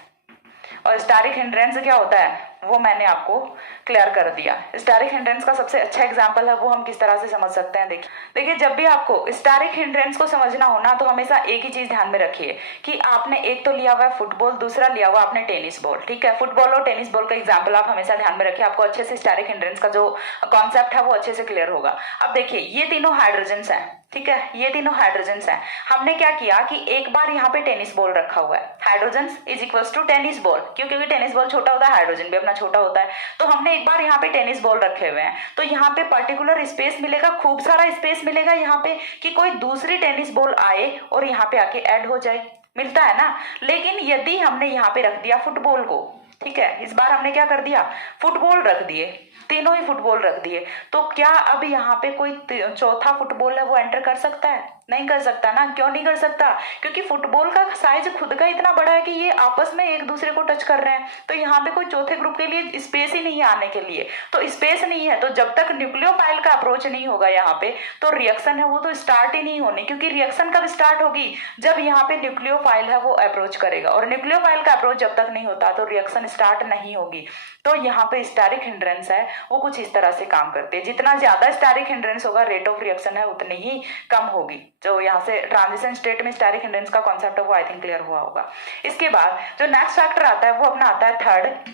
और स्टेरिक हिंड्रेंस क्या होता है वो मैंने आपको क्लियर कर दिया। स्टेरिक हिंड्रेंस का सबसे अच्छा एग्जांपल है वो हम किस तरह से समझ सकते हैं, देखिए जब भी आपको स्टेरिक हिंड्रेंस को समझना हो ना तो हमेशा एक ही चीज ध्यान में रखिए कि आपने एक तो लिया हुआ है फुटबॉल, दूसरा लिया हुआ आपने टेनिस बॉल। ठीक है, फुटबॉल और टेनिस बॉल का एग्जाम्पल आप हमेशा ध्यान में रखिए, आपको अच्छे से स्टेरिक हिंड्रेंस का जो कॉन्सेप्ट है वो अच्छे से क्लियर होगा। अब देखिए ये तीनों हाइड्रोजन्स हैं, ठीक है, ये तीनों हाइड्रोजन्स हैं। हमने क्या किया कि एक बार यहाँ पे टेनिस बॉल रखा हुआ है, hydrogens is equals to tennis ball, क्योंकि टेनिस बॉल छोटा होता है, हाइड्रोजन भी अपना छोटा होता है। तो हमने एक बार यहाँ पे टेनिस बॉल रखे हुए हैं, तो यहाँ पे पर्टिकुलर स्पेस मिलेगा, खूब सारा स्पेस मिलेगा यहाँ पे कि कोई दूसरी टेनिस बॉल आए और यहाँ पे आके ऐड हो जाए, मिलता है ना। लेकिन यदि हमने यहाँ पे रख दिया फुटबॉल को, ठीक है, इस बार हमने क्या कर दिया, फुटबॉल रख दिए, तीनों ही फुटबॉल रख दिए, तो क्या अब यहाँ पे कोई चौथा फुटबॉल है वो एंटर कर सकता है? नहीं कर सकता ना। क्यों नहीं कर सकता? क्योंकि फुटबॉल का साइज खुद का इतना बड़ा है कि ये आपस में एक दूसरे को टच कर रहे हैं, तो यहाँ पे कोई चौथे ग्रुप के लिए स्पेस ही नहीं है आने के लिए, तो स्पेस नहीं है। तो जब तक न्यूक्लियोफाइल का अप्रोच नहीं होगा यहाँ पे, तो रिएक्शन है वो तो स्टार्ट ही नहीं होनी, क्योंकि रिएक्शन कब स्टार्ट होगी, जब यहाँ पे न्यूक्लियोफाइल है वो अप्रोच करेगा, और न्यूक्लियोफाइल का अप्रोच जब तक नहीं होता तो रिएक्शन स्टार्ट नहीं होगी। तो यहाँ पे स्टेरिक हिंड्रेंस है वो कुछ इस तरह से काम करते हैं, जितना ज्यादा स्टेरिक हिंड्रेंस होगा रेट ऑफ रिएक्शन है उतनी ही कम होगी। तो यहाँ से ट्रांजिशन स्टेट में स्टेरिक हिंड्रेंस का कॉन्सेप्ट है वो आई थिंक क्लियर हुआ होगा। इसके बाद जो नेक्स्ट फैक्टर आता है वो अपना आता है third,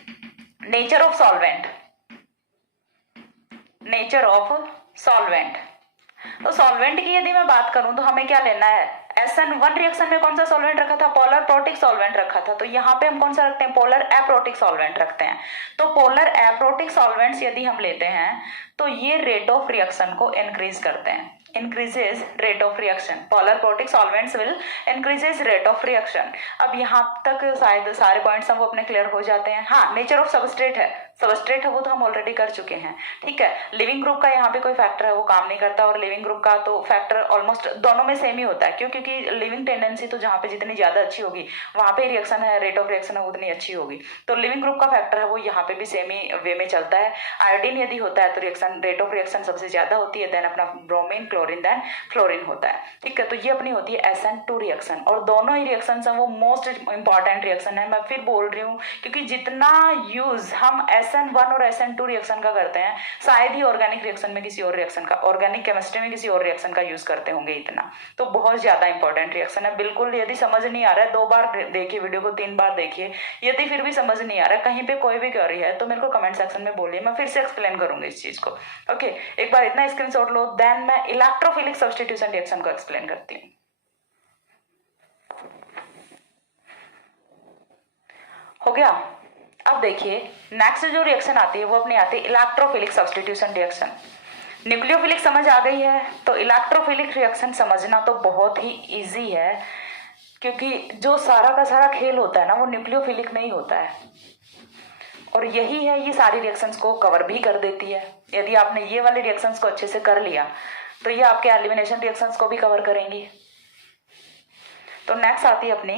nature of solvent. Nature of solvent, तो सॉल्वेंट की यदि मैं बात करूं तो हमें क्या लेना है, SN1 रिएक्शन में कौन सा सॉल्वेंट रखा था, पोलर प्रोटिक सॉल्वेंट रखा था, तो यहाँ पे हम कौन सा रखते हैं, पोलर एप्रोटिक सॉल्वेंट रखते हैं। तो पोलर एप्रोटिक सॉल्वेंट्स यदि हम लेते हैं तो ये रेट ऑफ रिएक्शन को इंक्रीज करते हैं, increases rate of reaction. Polar protic solvents will increases rate of reaction. अब यहाँ तक शायद सारे पॉइंट्स हम वो अपने क्लियर हो जाते हैं। हाँ, नेचर ऑफ सबस्ट्रेट है, सबस्ट्रेट है वो तो हम ऑलरेडी कर चुके हैं, ठीक है। लिविंग ग्रुप का यहाँ पे कोई फैक्टर है वो काम नहीं करता, और लिविंग ग्रुप का तो फैक्टर ऑलमोस्ट दोनों में सेम ही होता है। क्यों? क्योंकि लिविंग टेंडेंसी तो जहाँ पे जितनी ज्यादा अच्छी होगी वहाँ पे रिएक्शन है, रेट ऑफ रिएक्शन है उतनी अच्छी होगी। तो लिविंग ग्रुप का फैक्टर है वो यहाँ पे भी सेम ही वे में चलता है। आयोडीन यदि होता है तो रिएक्शन रेट ऑफ रिएक्शन सबसे ज्यादा होती है, देन अपना ब्रोमीन, क्लोरीन, देन फ्लोरीन होता है, ठीक है। तो ये अपनी होती है SN2 रिएक्शन, और दोनों ही रिएक्शन है वो मोस्ट इंपॉर्टेंट रिएक्शन है। मैं फिर बोल रही हूँ क्योंकि जितना यूज हम SN1 और SN2 रिएक्शन का करते हैं शायद ही ऑर्गेनिक रिएक्शन में किसी और रिएक्शन का, ऑर्गेनिक केमिस्ट्री में किसी और रिएक्शन का यूज करते होंगे इतना। तो बहुत ज्यादा इंपॉर्टेंट रिएक्शन है। बिल्कुल यदि समझ नहीं आ रहा है 2 बार देखिए वीडियो को, 3 बार देखिए, यदि फिर भी समझ नहीं आ रहा है, कहीं पे कोई भी क्वेरी है तो मेरे को कमेंट सेक्शन में बोलिए, मैं फिर से एक्सप्लेन करूंगी इस चीज को। ओके, एक बार इतना स्क्रीनशॉट लो, देन मैं इलेक्ट्रोफिलिक सब्स्टिट्यूशन रिएक्शन को एक्सप्लेन करती हूँ। हो गया। अब देखिए नेक्स्ट जो रिएक्शन आती है वो अपनी आती है इलेक्ट्रोफिलिक सब्स्टिट्यूशन रिएक्शन। न्यूक्लियोफिलिक समझ आ गई है, तो इलेक्ट्रोफिलिक रिएक्शन समझना तो बहुत ही इजी है, क्योंकि जो सारा का सारा खेल होता है ना वो न्यूक्लियोफिलिक में ही होता है, और यही है ये सारी रिएक्शंस को कवर भी कर देती है। यदि आपने ये वाले रिएक्शंस को अच्छे से कर लिया तो ये आपके एलिमिनेशन रिएक्शंस को भी कवर करेंगी। तो नेक्स्ट आती है अपनी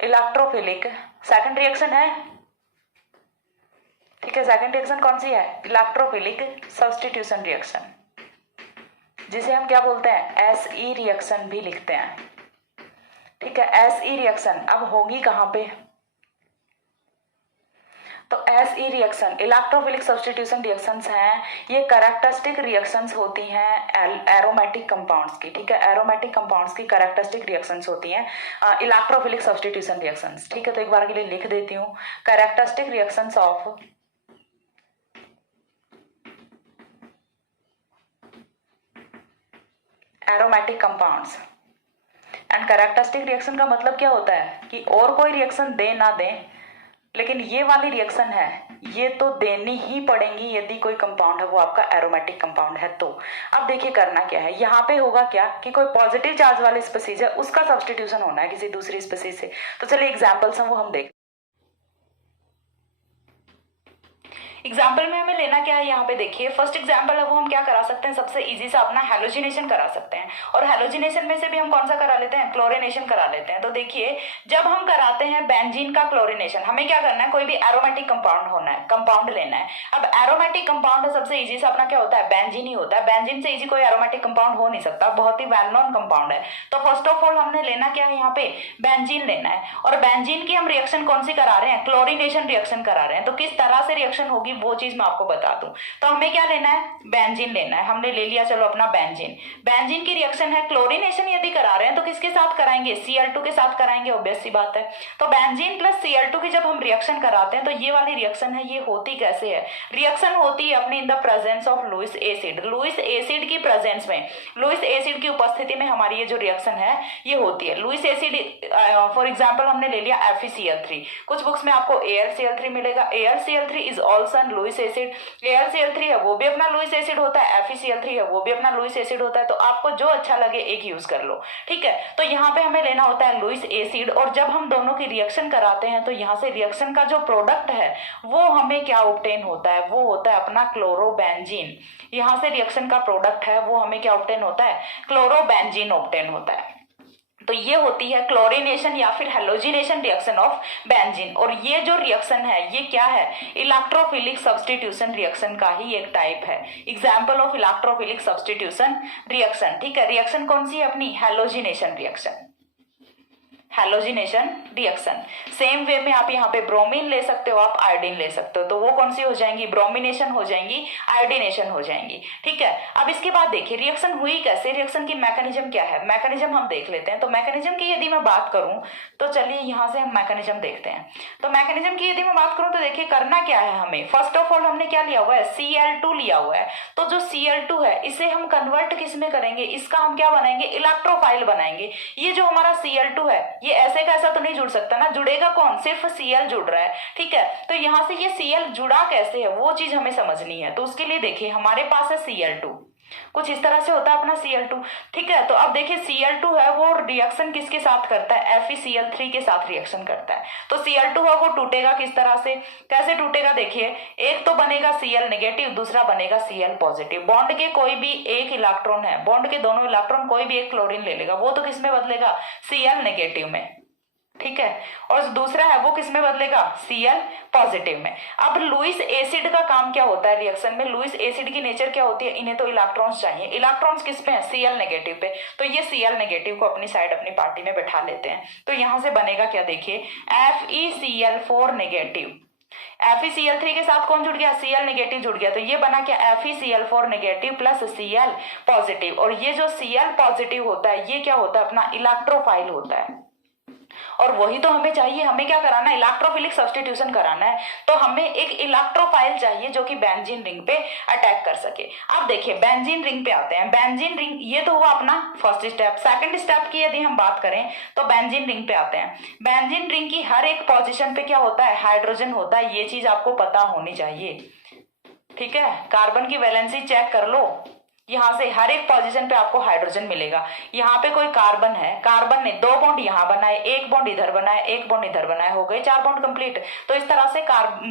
इलेक्ट्रोफिलिक सेकंड रिएक्शन है, ठीक है। सेकंड रिएक्शन कौन सी है, इलेक्ट्रोफिलिक सब्स्टिट्यूशन रिएक्शन, जिसे हम क्या बोलते हैं, SE रिएक्शन भी लिखते हैं, ठीक है। SE रिएक्शन अब होगी कहां पे, तो SE reaction electrophilic substitution reactions हैं, ये कैरेक्टरिस्टिक रिएक्शंस होती हैं एरोमेटिक कंपाउंड्स की, ठीक है। एरोमेटिक कंपाउंड्स की कैरेक्टरिस्टिक रिएक्शंस होती हैं इलेक्ट्रोफिलिक सब्स्टिट्यूशन रिएक्शंस, ठीक है। तो एक बार के लिए लिख देती हूँ, characteristic reactions of aromatic compounds. And characteristic reaction का मतलब क्या होता है कि और कोई रिएक्शन दे ना दे, लेकिन ये वाली रिएक्शन है ये तो देनी ही पड़ेंगी यदि कोई कंपाउंड है वो आपका एरोमेटिक कंपाउंड है। तो अब देखिए करना क्या है, यहाँ पे होगा क्या कि कोई पॉजिटिव चार्ज वाले स्पीसीज है उसका सब्स्टिट्यूशन होना है किसी दूसरी स्पीसीज से। तो चलिए एग्जाम्पल्स हैं वो हम देख। एग्जाम्पल में हमें लेना क्या है, यहाँ पे देखिए फर्स्ट एग्जाम्पल है वो हम क्या करा सकते हैं, सबसे इजी सा अपना हेलोजिनेशन करा सकते हैं, और हेलोजिनेशन में से भी हम कौन सा करा लेते हैं, क्लोरिनेशन करा लेते हैं। तो देखिए जब हम कराते हैं बेंजीन का क्लोरिनेशन, हमें क्या करना है, कोई भी एरोमेटिक कंपाउंड होना है, कंपाउंड लेना है। अब एरोमेटिक कंपाउंड सबसे इजी सा अपना क्या होता है, बेंजीन ही होता है। बेंजीन से इजी कोई एरोमेटिक कंपाउंड हो नहीं सकता, बहुत ही वेल नोन कंपाउंड है। तो फर्स्ट ऑफ ऑल हमने लेना क्या है, यहाँ पे बेंजीन लेना है, और बेंजीन की हम रिएक्शन कौन सी करा रहे हैं, क्लोरिनेशन रिएक्शन करा रहे हैं। तो किस तरह से रिएक्शन होगी वो चीज मैं आपको बता दूं। तो हमें क्या लेना है, बेंजीन लेना है। हमने ले लिया चलो अपना बेंजीन। बेंजीन की रिएक्शन है, क्लोरीनेशन यदि करा रहे हैं तो किसके साथ कराएंगे, Cl2 के साथ कराएंगे, ऑब्वियस सी बात है। तो बेंजीन प्लस Cl2 की जब हम रिएक्शन कराते हैं तो ये वाली रिएक्शन है, ये होती कैसे है, रिएक्शन होती है अपनी in the presence of Lewis acid. Lewis acid की प्रेजेंस में, लुईस एसिड की उपस्थिति में हमारी ये जो रिएक्शन है ये होती है। लुईस एसिड फॉर एग्जांपल हमने ले लिया FeCl3, कुछ बुक्स में आपको AlCl3 मिलेगा। AlCl3 is also an Lewis acid. AlCl3 है वो भी अपना लुईस एसिड होता है, FeCl3 है वो भी अपना लुईस एसिड होता है। तो आपको जो अच्छा लगे एक यूज कर लो, ठीक है। तो यहाँ पे हमें लेना होता है लुईस एसिड, और जब हम दोनों की रिएक्शन कराते हैं तो यहाँ से रिएक्शन का जो प्रोडक्ट है वो हमें क्या ऑब्टेन होता है, वो होता है अपना क्लोरोबेंजीन। यहाँ से रिएक्शन का प्रोडक्ट है वो हमें क्या ऑब्टेन होता है, क्लोरोबेंजीन ऑब्टेन होता है। तो ये होती है क्लोरीनेशन या फिर हेलोजिनेशन रिएक्शन ऑफ बेंजीन। और ये जो रिएक्शन है ये क्या है, इलेक्ट्रोफिलिक सब्स्टिट्यूशन रिएक्शन का ही एक टाइप है। Example of electrophilic substitution reaction, ठीक है। रिएक्शन कौन सी है अपनी, halogenation reaction, halogenation reaction. Same way में आप यहाँ पे ब्रोमीन ले सकते हो, आप आयोडीन ले सकते हो, तो वो कौन सी हो जाएंगी, ब्रोमिनेशन हो जाएंगी, आयोडीनेशन हो जाएंगी, ठीक है। अब इसके बाद देखिए रिएक्शन हुई कैसे, रिएक्शन की मैकेनिज्म क्या है, मैकेनिज्म हम देख लेते हैं। तो मैकेनिज्म की यदि मैं बात करूं तो चलिए यहाँ से हम मैकेनिज्म देखते हैं। तो मैकेनिज्म की यदि मैं बात करूं तो देखिए करना क्या है हमें, फर्स्ट ऑफ ऑल हमने क्या लिया हुआ है, Cl2 लिया हुआ है। तो जो Cl2 है इसे हम कन्वर्ट किस में करेंगे, इसका हम क्या बनाएंगे, इलेक्ट्रोफाइल बनाएंगे। ये जो हमारा Cl2 है ये ऐसे का ऐसा तो नहीं जुड़ सकता ना, जुड़ेगा कौन, सिर्फ Cl जुड़ रहा है, ठीक है। तो यहाँ से ये Cl जुड़ा कैसे है वो चीज हमें समझनी है। तो उसके लिए देखिए हमारे पास है Cl2, कुछ इस तरह से होता है अपना Cl2, ठीक है। तो अब देखिए Cl2 है वो रिएक्शन किसके साथ करता है, FeCl3 के साथ रिएक्शन करता है। तो Cl2 है वो टूटेगा किस तरह से, कैसे टूटेगा, देखिए एक तो बनेगा Cl नेगेटिव, दूसरा बनेगा Cl पॉजिटिव। बॉन्ड के कोई भी एक इलेक्ट्रॉन है, बॉन्ड के दोनों इलेक्ट्रॉन कोई भी एक क्लोरीन ले लेगा, वो तो किस में बदलेगा, Cl नेगेटिव में, ठीक है। और दूसरा है वो किस में बदलेगा, Cl पॉजिटिव में। अब लुईस एसिड का काम क्या होता है रिएक्शन में, लुईस एसिड की नेचर क्या होती है, इन्हें तो इलेक्ट्रॉन्स चाहिए, इलेक्ट्रॉन्स किस पे है, Cl नेगेटिव पे। तो ये Cl नेगेटिव को अपनी साइड अपनी पार्टी में बैठा लेते हैं। तो यहां से बनेगा क्या, देखिए FeCl4 नेगेटिव, FeCl3 के साथ कौन जुड़ गया, Cl नेगेटिव जुड़ गया। तो ये बना क्या, FeCl4 negative plus Cl positive. और ये जो Cl पॉजिटिव होता है ये क्या होता है, अपना इलेक्ट्रोफाइल होता है। और वही तो हमें चाहिए, हमें क्या कराना है, इलेक्ट्रोफिलिक सब्स्टिट्यूशन कराना है। तो हमें एक इलेक्ट्रोफाइल चाहिए जो कि बेंजीन रिंग पे अटैक कर सके। अब देखिए बेंजीन रिंग पे आते हैं। बेंजीन रिंग ये तो हुआ अपना फर्स्ट स्टेप। सेकंड स्टेप की यदि हम बात करें तो बेंजीन रिंग पे आते हैं। बेंजीन रिंग की हर एक पोजीशन पे क्या होता है, हाइड्रोजन होता है, ये चीज आपको पता होनी चाहिए, ठीक है। कार्बन की वैलेंसी चेक कर लो, यहाँ से हर एक पोजीशन पे आपको हाइड्रोजन मिलेगा। यहाँ पे कोई कार्बन है, कार्बन ने 2 बॉन्ड यहाँ बनाए, 1 बॉन्ड इधर बनाए, 1 बॉन्ड इधर बनाए, हो गए 4 बॉन्ड कंप्लीट। तो इस तरह से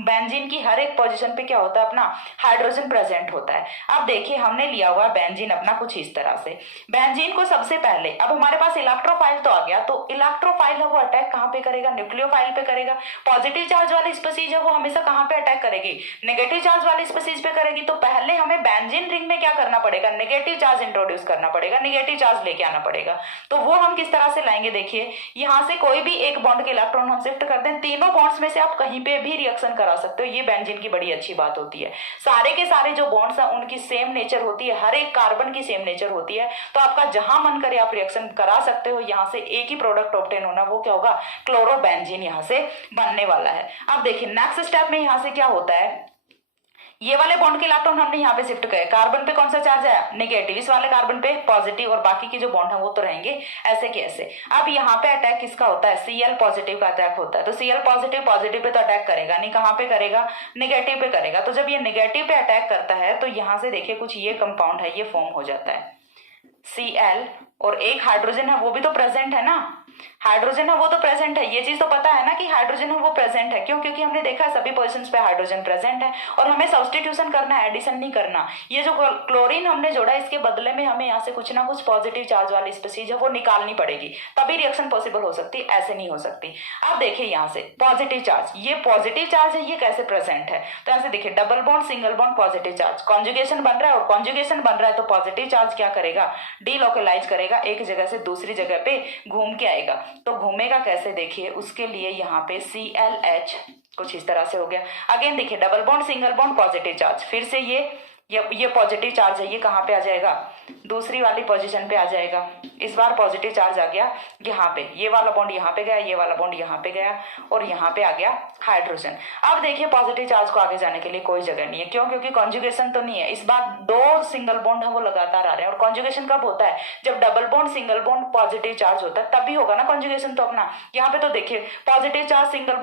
बेंजीन की हर एक पोजीशन पे क्या होता है, अपना हाइड्रोजन प्रेजेंट होता है। अब देखिए हमने लिया हुआ बेंजीन अपना कुछ इस तरह से। बेंजीन को सबसे पहले, अब हमारे पास इलेक्ट्रोफाइल तो आ गया, तो इलेक्ट्रोफाइल है वो अटैक कहाँ पे करेगा, न्यूक्लियोफाइल पे करेगा। पॉजिटिव चार्ज वाली स्पीसीज है वो हमेशा कहाँ पे अटैक करेगी, नेगेटिव चार्ज वाली स्पीसीज पे करेगी। तो पहले हमें बेंजीन रिंग में क्या करना पड़ेगा, नेगेटिव चार्ज इंट्रोड्यूस करना पड़ेगा, नेगेटिव चार्ज लेके आना पड़ेगा। तो वो हम किस तरह से लाएंगे, देखिए यहां से कोई भी एक बॉन्ड के इलेक्ट्रॉन हम शिफ्ट कर दें, तीनों बॉन्ड्स में से आप कहीं पे भी रिएक्शन करा सकते हो। ये बेंजीन की बड़ी अच्छी बात होती है, सारे के सारे जो बॉन्ड्स हैं उनकी सेम नेचर होती है, हर एक कार्बन की सेम नेचर होती है। तो आपका जहां मन करे आप रिएक्शन करा सकते हो, यहां से एक ही प्रोडक्ट ऑब्टेन होना, वो क्या होगा, क्लोरोबेंजीन यहां से बनने वाला है। अब देखिए नेक्स्ट स्टेप में यहां से क्या होता है, ये वाले बॉन्ड के इलेक्ट्रॉन हमने यहाँ पे शिफ्ट किए, कार्बन पे कौन सा चार्ज है, नेगेटिव, इस वाले कार्बन पे पॉजिटिव, और बाकी के जो बॉन्ड है वो तो रहेंगे ऐसे के ऐसे। अब यहाँ पे अटैक किसका होता है, Cl पॉजिटिव का अटैक होता है। तो Cl पॉजिटिव पे तो अटैक करेगा नहीं, कहाँ पे करेगा, नेगेटिव पे करेगा। तो जब ये नेगेटिव पे अटैक करता है तो यहाँ से देखिए कुछ ये कंपाउंड है ये फॉर्म हो जाता है Cl, और एक हाइड्रोजन है वो भी तो प्रेजेंट है ना, हाइड्रोजन है वो तो प्रेजेंट है। ये चीज तो पता है ना कि हाइड्रोजन है वो प्रेजेंट है, क्यों, क्योंकि हमने देखा है सभी पोजीशंस पे हाइड्रोजन प्रेजेंट है। और हमें सब्स्टिट्यूशन करना है, एडिशन नहीं करना। ये जो क्लोरीन हमने जोड़ा इसके बदले में हमें यहाँ से कुछ ना कुछ पॉजिटिव चार्ज वाली स्पीसीज है वो निकालनी पड़ेगी, तभी रिएक्शन पॉसिबल हो सकती है, ऐसे नहीं हो सकती। अब देखिए यहाँ से पॉजिटिव चार्ज, ये पॉजिटिव चार्ज है, ये कैसे प्रेजेंट है, तो यहाँ से देखिए double bond single bond positive charge, conjugation बन रहा है, और कॉन्जुगेशन बन रहा है तो पॉजिटिव चार्ज क्या करेगा, डीलोकलाइज करेगा, एक जगह से दूसरी जगह पे घूम के आएगा। तो घूमेगा कैसे देखिए, उसके लिए यहाँ पे ClH कुछ इस तरह से हो गया। अगेन देखिए double bond single bond positive charge, फिर से ये पॉजिटिव चार्ज है, ये कहाँ पे आ जाएगा, दूसरी वाली पोजीशन पे आ जाएगा। इस बार पॉजिटिव चार्ज आ गया यहाँ पे, ये वाला बॉन्ड यहाँ पे गया, ये वाला बॉन्ड यहाँ पे गया और यहाँ पे आ गया हाइड्रोजन। अब देखिए पॉजिटिव चार्ज को आगे जाने के लिए कोई जगह नहीं है, क्यों, क्योंकि कॉन्जुगेशन तो नहीं है। इस बार दो सिंगल बॉन्ड है वो लगातार आ रहे हैं, और कॉन्जुगेशन कब होता है, जब double bond single bond positive charge होता है तभी होगा ना कॉन्जुगेशन। तो अपना यहाँ पे तो देखिए positive charge single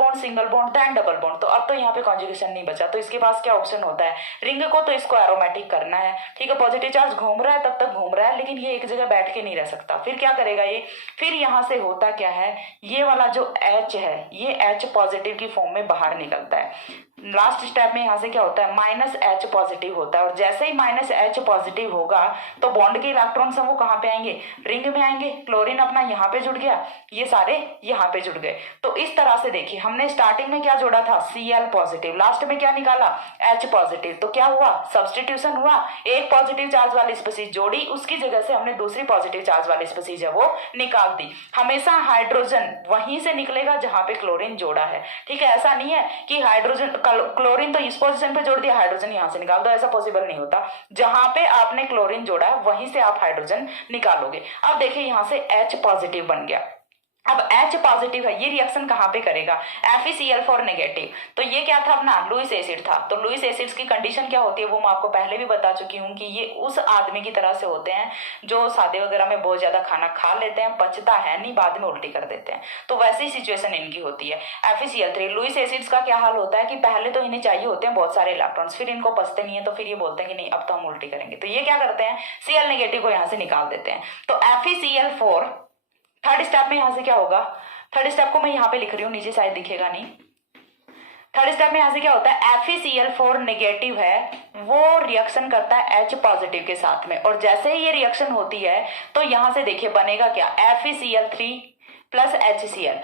bond then double bond, तो अब तो यहाँ पे कॉन्जुगेशन नहीं बचा। तो इसके पास क्या ऑप्शन होता है, रिंग को तो इसको एरोमेटिक करना है, ठीक है। पॉजिटिव चार्ज घूम रहा है तब तक घूम रहा है, लेकिन ये एक जगह बैठ के नहीं रह सकता। फिर क्या करेगा ये, फिर यहाँ से होता क्या है, ये वाला जो H है ये H पॉजिटिव की फॉर्म में बाहर निकलता है। लास्ट स्टेप में यहाँ से क्या होता है, -H पॉजिटिव होता है, और जैसे ही -H पॉजिटिव होगा तो बॉन्ड के इलेक्ट्रॉन्स हैं वो कहाँ पे आएंगे, रिंग में आएंगे। क्लोरीन अपना यहाँ पे जुड़ गया, ये सारे यहाँ पे जुड़ गए। तो इस तरह से देखिए हमने स्टार्टिंग में क्या जोड़ा था, Cl पॉजिटिव, लास्ट में क्या निकाला, H पॉजिटिव। तो क्या हुआ, सब्सटीट्यूशन हुआ, एक पॉजिटिव चार्ज वाली स्पीसीज जोड़ी, उसकी जगह से हमने दूसरी पॉजिटिव चार्ज वाली स्पीसीज है वो निकाल दी। हमेशा हाइड्रोजन वहीं से निकलेगा जहां पे क्लोरीन जोड़ा है, ठीक है। ऐसा नहीं है कि हाइड्रोजन क्लोरीन तो इस पोजीशन पे जोड़ दिया, हाइड्रोजन यहां से निकाल दो, ऐसा पॉसिबल नहीं होता। जहां पे आपने क्लोरीन जोड़ा है वहीं से आप हाइड्रोजन निकालोगे। अब देखिए यहां से H पॉजिटिव बन गया। अब H पॉजिटिव है, ये रिएक्शन कहाँ पे करेगा, FeCl4 नेगेटिव। तो ये क्या था अपना, लुईस एसिड था। तो लुईस एसिड्स की कंडीशन क्या होती है वो मैं आपको पहले भी बता चुकी हूँ कि ये उस आदमी की तरह से होते हैं जो सादे वगैरह में बहुत ज्यादा खाना खा लेते हैं, पचता है नहीं, बाद में उल्टी कर देते हैं। तो वैसी ही सिचुएशन इनकी होती है। FeCl3 लुईस एसिड्स का क्या हाल होता है कि पहले तो इन्हें चाहिए होते हैं बहुत सारे इलेक्ट्रॉन्स, फिर इनको पचते नहीं है, तो फिर ये बोलते हैं कि नहीं अब तो हम उल्टी करेंगे। तो ये क्या करते हैं, Cl नेगेटिव को यहाँ से निकाल देते हैं। तो FeCl4 थर्ड स्टेप में यहां से क्या होगा, थर्ड स्टेप को मैं यहाँ पे लिख रही हूँ, नीचे शायद दिखेगा नहीं। थर्ड स्टेप में यहां से क्या होता है, FeCl4 नेगेटिव है वो रिएक्शन करता है H पॉजिटिव के साथ में, और जैसे ही ये रिएक्शन होती है तो यहां से देखिए बनेगा क्या, FeCl3 प्लस HCl।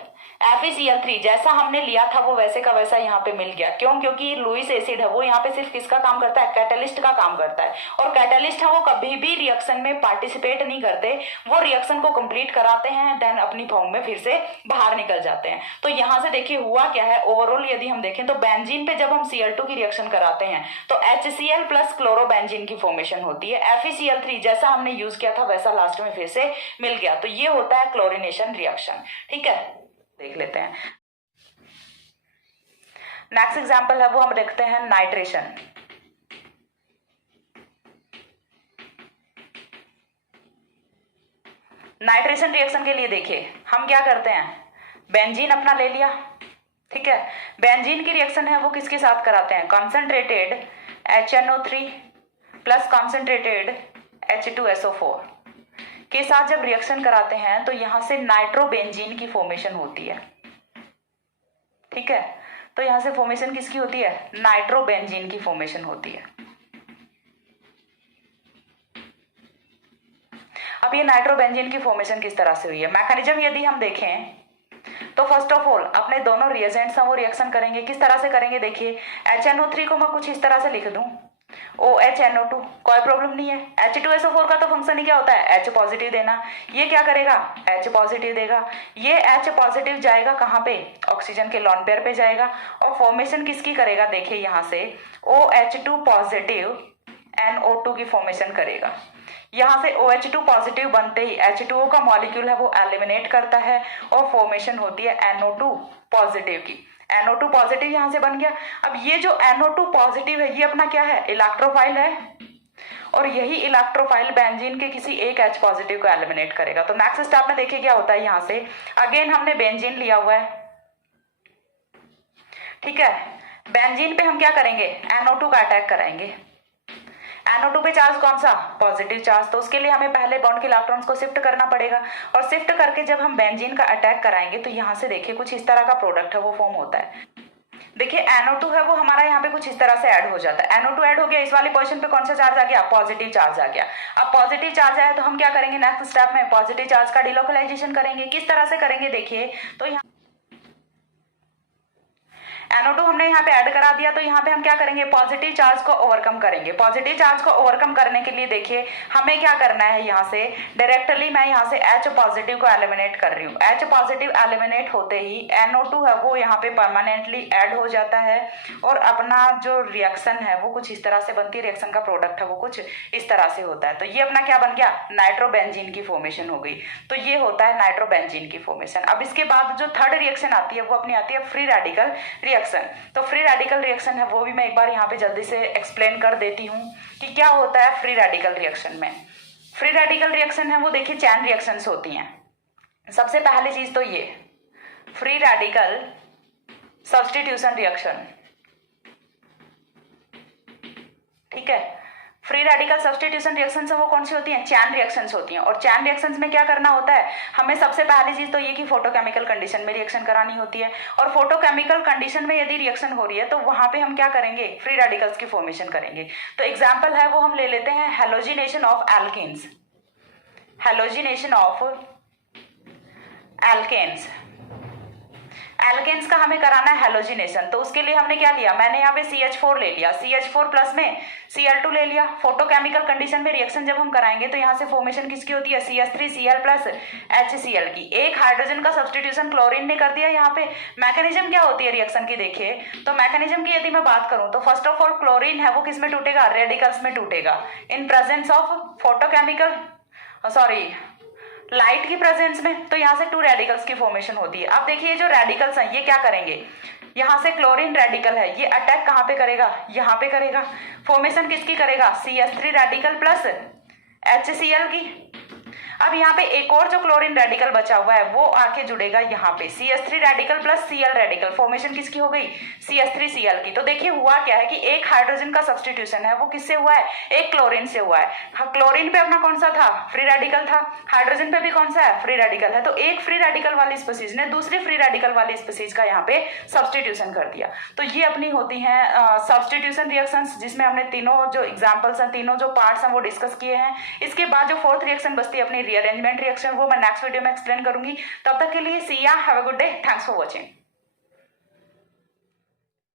FeCl3 जैसा हमने लिया था वो वैसे का वैसा यहाँ पे मिल गया, क्यों, क्योंकि लुईस एसिड है वो यहाँ पे सिर्फ किसका काम करता है, कैटलिस्ट का काम करता है। और कैटलिस्ट है वो कभी भी रिएक्शन में पार्टिसिपेट नहीं करते, वो रिएक्शन को कंप्लीट कराते हैं, देन अपनी फॉर्म में फिर से बाहर निकल जाते हैं। तो यहाँ से देखिए हुआ क्या है, ओवरऑल यदि हम देखें तो बेंजीन पे जब हम Cl2 की रिएक्शन कराते हैं तो HCl प्लस क्लोरोबेंजीन की फॉर्मेशन होती है। FeCl3 जैसा हमने यूज किया था वैसा लास्ट में फिर से मिल गया। तो ये होता है क्लोरीनेशन रिएक्शन, ठीक है। देख लेते हैं नेक्स्ट एग्जांपल है वो हम देखते हैं नाइट्रेशन। नाइट्रेशन रिएक्शन के लिए देखिए हम क्या करते हैं, बेंजीन अपना ले लिया, ठीक है। बेंजीन की रिएक्शन है वो किसके साथ कराते हैं, concentrated HNO3 plus concentrated H2SO4 के साथ जब रिएक्शन कराते हैं तो यहां से नाइट्रोबेंजीन की फॉर्मेशन होती है, ठीक है। तो यहां से फॉर्मेशन किसकी होती है, नाइट्रोबेंजीन की फॉर्मेशन होती है। अब ये नाइट्रोबेंजीन की फॉर्मेशन किस तरह से हुई है, मैकेनिज्म यदि हम देखें तो फर्स्ट ऑफ ऑल अपने दोनों रिएजेंट्स हैं वो रिएक्शन करेंगे, किस तरह से करेंगे देखिए। HNO3 को मैं कुछ इस तरह से लिख दूं OHNO2, कोई प्रॉब्लम नहीं है। H2SO4 का तो फंक्शन ही क्या होता है, H पॉजिटिव देना। ये क्या करेगा, H पॉजिटिव देगा। ये H पॉजिटिव जाएगा कहाँ पे, ऑक्सीजन के लॉन पेयर पे जाएगा, और फॉर्मेशन किसकी करेगा देखिए यहाँ से OH2 पॉजिटिव NO2 की फॉर्मेशन करेगा। यहाँ से OH2 पॉजिटिव बनते ही H2O का मॉलिक्यूल है वो एलिमिनेट करता है और फॉर्मेशन होती है NO2 पॉजिटिव की। NO2 पॉजिटिव यहां से बन गया। अब ये जो NO2 पॉजिटिव है ये अपना क्या है, इलेक्ट्रोफाइल है, और यही इलेक्ट्रोफाइल बेंजीन के किसी एक H पॉजिटिव को एलिमिनेट करेगा। तो नेक्स्ट स्टेप में देखिए क्या होता है, यहां से अगेन हमने बेंजीन लिया हुआ है, ठीक है। बेंजीन पे हम क्या करेंगे, NO2 का अटैक कराएंगे। NO2 पे चार्ज कौन सा, पॉजिटिव चार्ज, तो उसके लिए हमें पहले बॉन्ड के इलेक्ट्रॉन्स को शिफ्ट करना पड़ेगा, और शिफ्ट करके जब हम बेंजीन का अटैक कराएंगे तो यहाँ से देखिए कुछ इस तरह का प्रोडक्ट है वो फॉर्म होता है। देखिए NO2 है वो हमारा यहाँ पे कुछ इस तरह से ऐड हो जाता है। NO2 ऐड हो गया, इस वाली पोजीशन पे कौन सा चार्ज आ गया, पॉजिटिव चार्ज आ गया। अब पॉजिटिव चार्ज आया तो हम क्या करेंगे, नेक्स्ट स्टेप में पॉजिटिव चार्ज का डिलोकलाइजेशन करेंगे। किस तरह से करेंगे देखिए, तो यहाँ NO2 हमने यहाँ पे ऐड करा दिया, तो यहाँ पे हम क्या करेंगे, पॉजिटिव चार्ज को ओवरकम करेंगे। पॉजिटिव चार्ज को ओवरकम करने के लिए देखिए हमें क्या करना है, यहाँ से डायरेक्टली मैं यहाँ से H पॉजिटिव को एलिमिनेट कर रही हूँ। H पॉजिटिव एलिमिनेट होते ही NO2 है वो यहाँ पे परमानेंटली ऐड हो जाता है और अपना जो रिएक्शन है वो कुछ इस तरह से बनती है, रिएक्शन का प्रोडक्ट है वो कुछ इस तरह से होता है। तो ये अपना क्या बन गया, नाइट्रोबेंजीन की फॉर्मेशन हो गई। तो ये होता है नाइट्रोबेंजीन की फॉर्मेशन। अब इसके बाद जो थर्ड रिएक्शन आती है वो अपनी आती है फ्री रेडिकल रिएक्शन। तो फ्री रेडिकल रिएक्शन है वो भी मैं एक बार यहाँ पे जल्दी से एक्सप्लेन कर देती हूँ कि क्या होता है फ्री रेडिकल रिएक्शन में। फ्री रेडिकल रिएक्शन है वो देखिए चैन रिएक्शंस होती हैं। सबसे पहली चीज तो ये फ्री रेडिकल सब्स्टिट्यूशन रिएक्शन, ठीक है। फ्री रेडिकल सब्स्टिट्यूशन रिएक्शंस है वो कौन सी होती हैं, चैन रिएक्शंस होती हैं। और चैन रिएक्शंस में क्या करना होता है, हमें सबसे पहली चीज तो ये कि फोटोकेमिकल कंडीशन में रिएक्शन करानी होती है। और फोटोकेमिकल कंडीशन में यदि रिएक्शन हो रही है तो वहां पे हम क्या करेंगे, फ्री रेडिकल्स की फॉर्मेशन करेंगे। तो एग्जाम्पल है वो हम ले लेते हैं halogenation of alkenes. Halogenation of alkenes, alkenes का हमें कराना है हेलोजिनेशन। तो उसके लिए हमने क्या लिया, मैंने यहाँ पे CH4 ले लिया, CH4 प्लस में Cl2 ले लिया। फोटोकेमिकल कंडीशन में रिएक्शन जब हम कराएंगे तो यहाँ से फॉर्मेशन किसकी होती है, CH3Cl प्लस HCl की। एक हाइड्रोजन का सब्स्टिट्यूशन क्लोरीन ने कर दिया। यहाँ पे मैकेनिज्म क्या होती है रिएक्शन की, देखिए तो मैकेनिज्म की यदि मैं बात करूँ तो फर्स्ट ऑफ ऑल क्लोरीन है वो किस में टूटेगा, रेडिकल्स में टूटेगा in presence of photochemical light की प्रेजेंस में। तो यहाँ से 2 रेडिकल्स की फॉर्मेशन होती है। अब देखिए जो रेडिकल्स हैं ये क्या करेंगे, यहाँ से क्लोरीन रेडिकल है ये अटैक कहाँ पे करेगा, यहाँ पे करेगा। फॉर्मेशन किसकी करेगा, CH3 रेडिकल प्लस HCl की। अब यहाँ पे एक और जो क्लोरीन रेडिकल बचा हुआ है वो आके जुड़ेगा यहाँ पे, CH3 radical plus Cl radical. Formation किसकी हो गई, CH3Cl की। तो देखिए हुआ क्या है कि एक हाइड्रोजन का सब्स्टिट्यूशन है वो किससे हुआ है, एक क्लोरीन से हुआ है। हाँ, क्लोरीन पे अपना कौन सा था, फ्री रेडिकल था। हाइड्रोजन पे भी कौन सा है, फ्री रेडिकल है। तो एक फ्री रेडिकल वाली स्पीसीज ने दूसरी फ्री रेडिकल वाली स्पीसीज का यहाँ पे सब्स्टिट्यूशन कर दिया। तो ये अपनी होती है सब्स्टिट्यूशन रिएक्शंस, जिसमें हमने तीनों जो एग्जाम्पल्स हैं, तीनों जो पार्ट्स हैं वो डिस्कस किए हैं। इसके बाद जो फोर्थ रिएक्शन बचती है अपनी रीअरेंजमेंट रिएक्शन, वो मैं नेक्स्ट वीडियो में एक्सप्लेन करूंगी। तब तक के लिए सी या, have a good day, thanks for watching.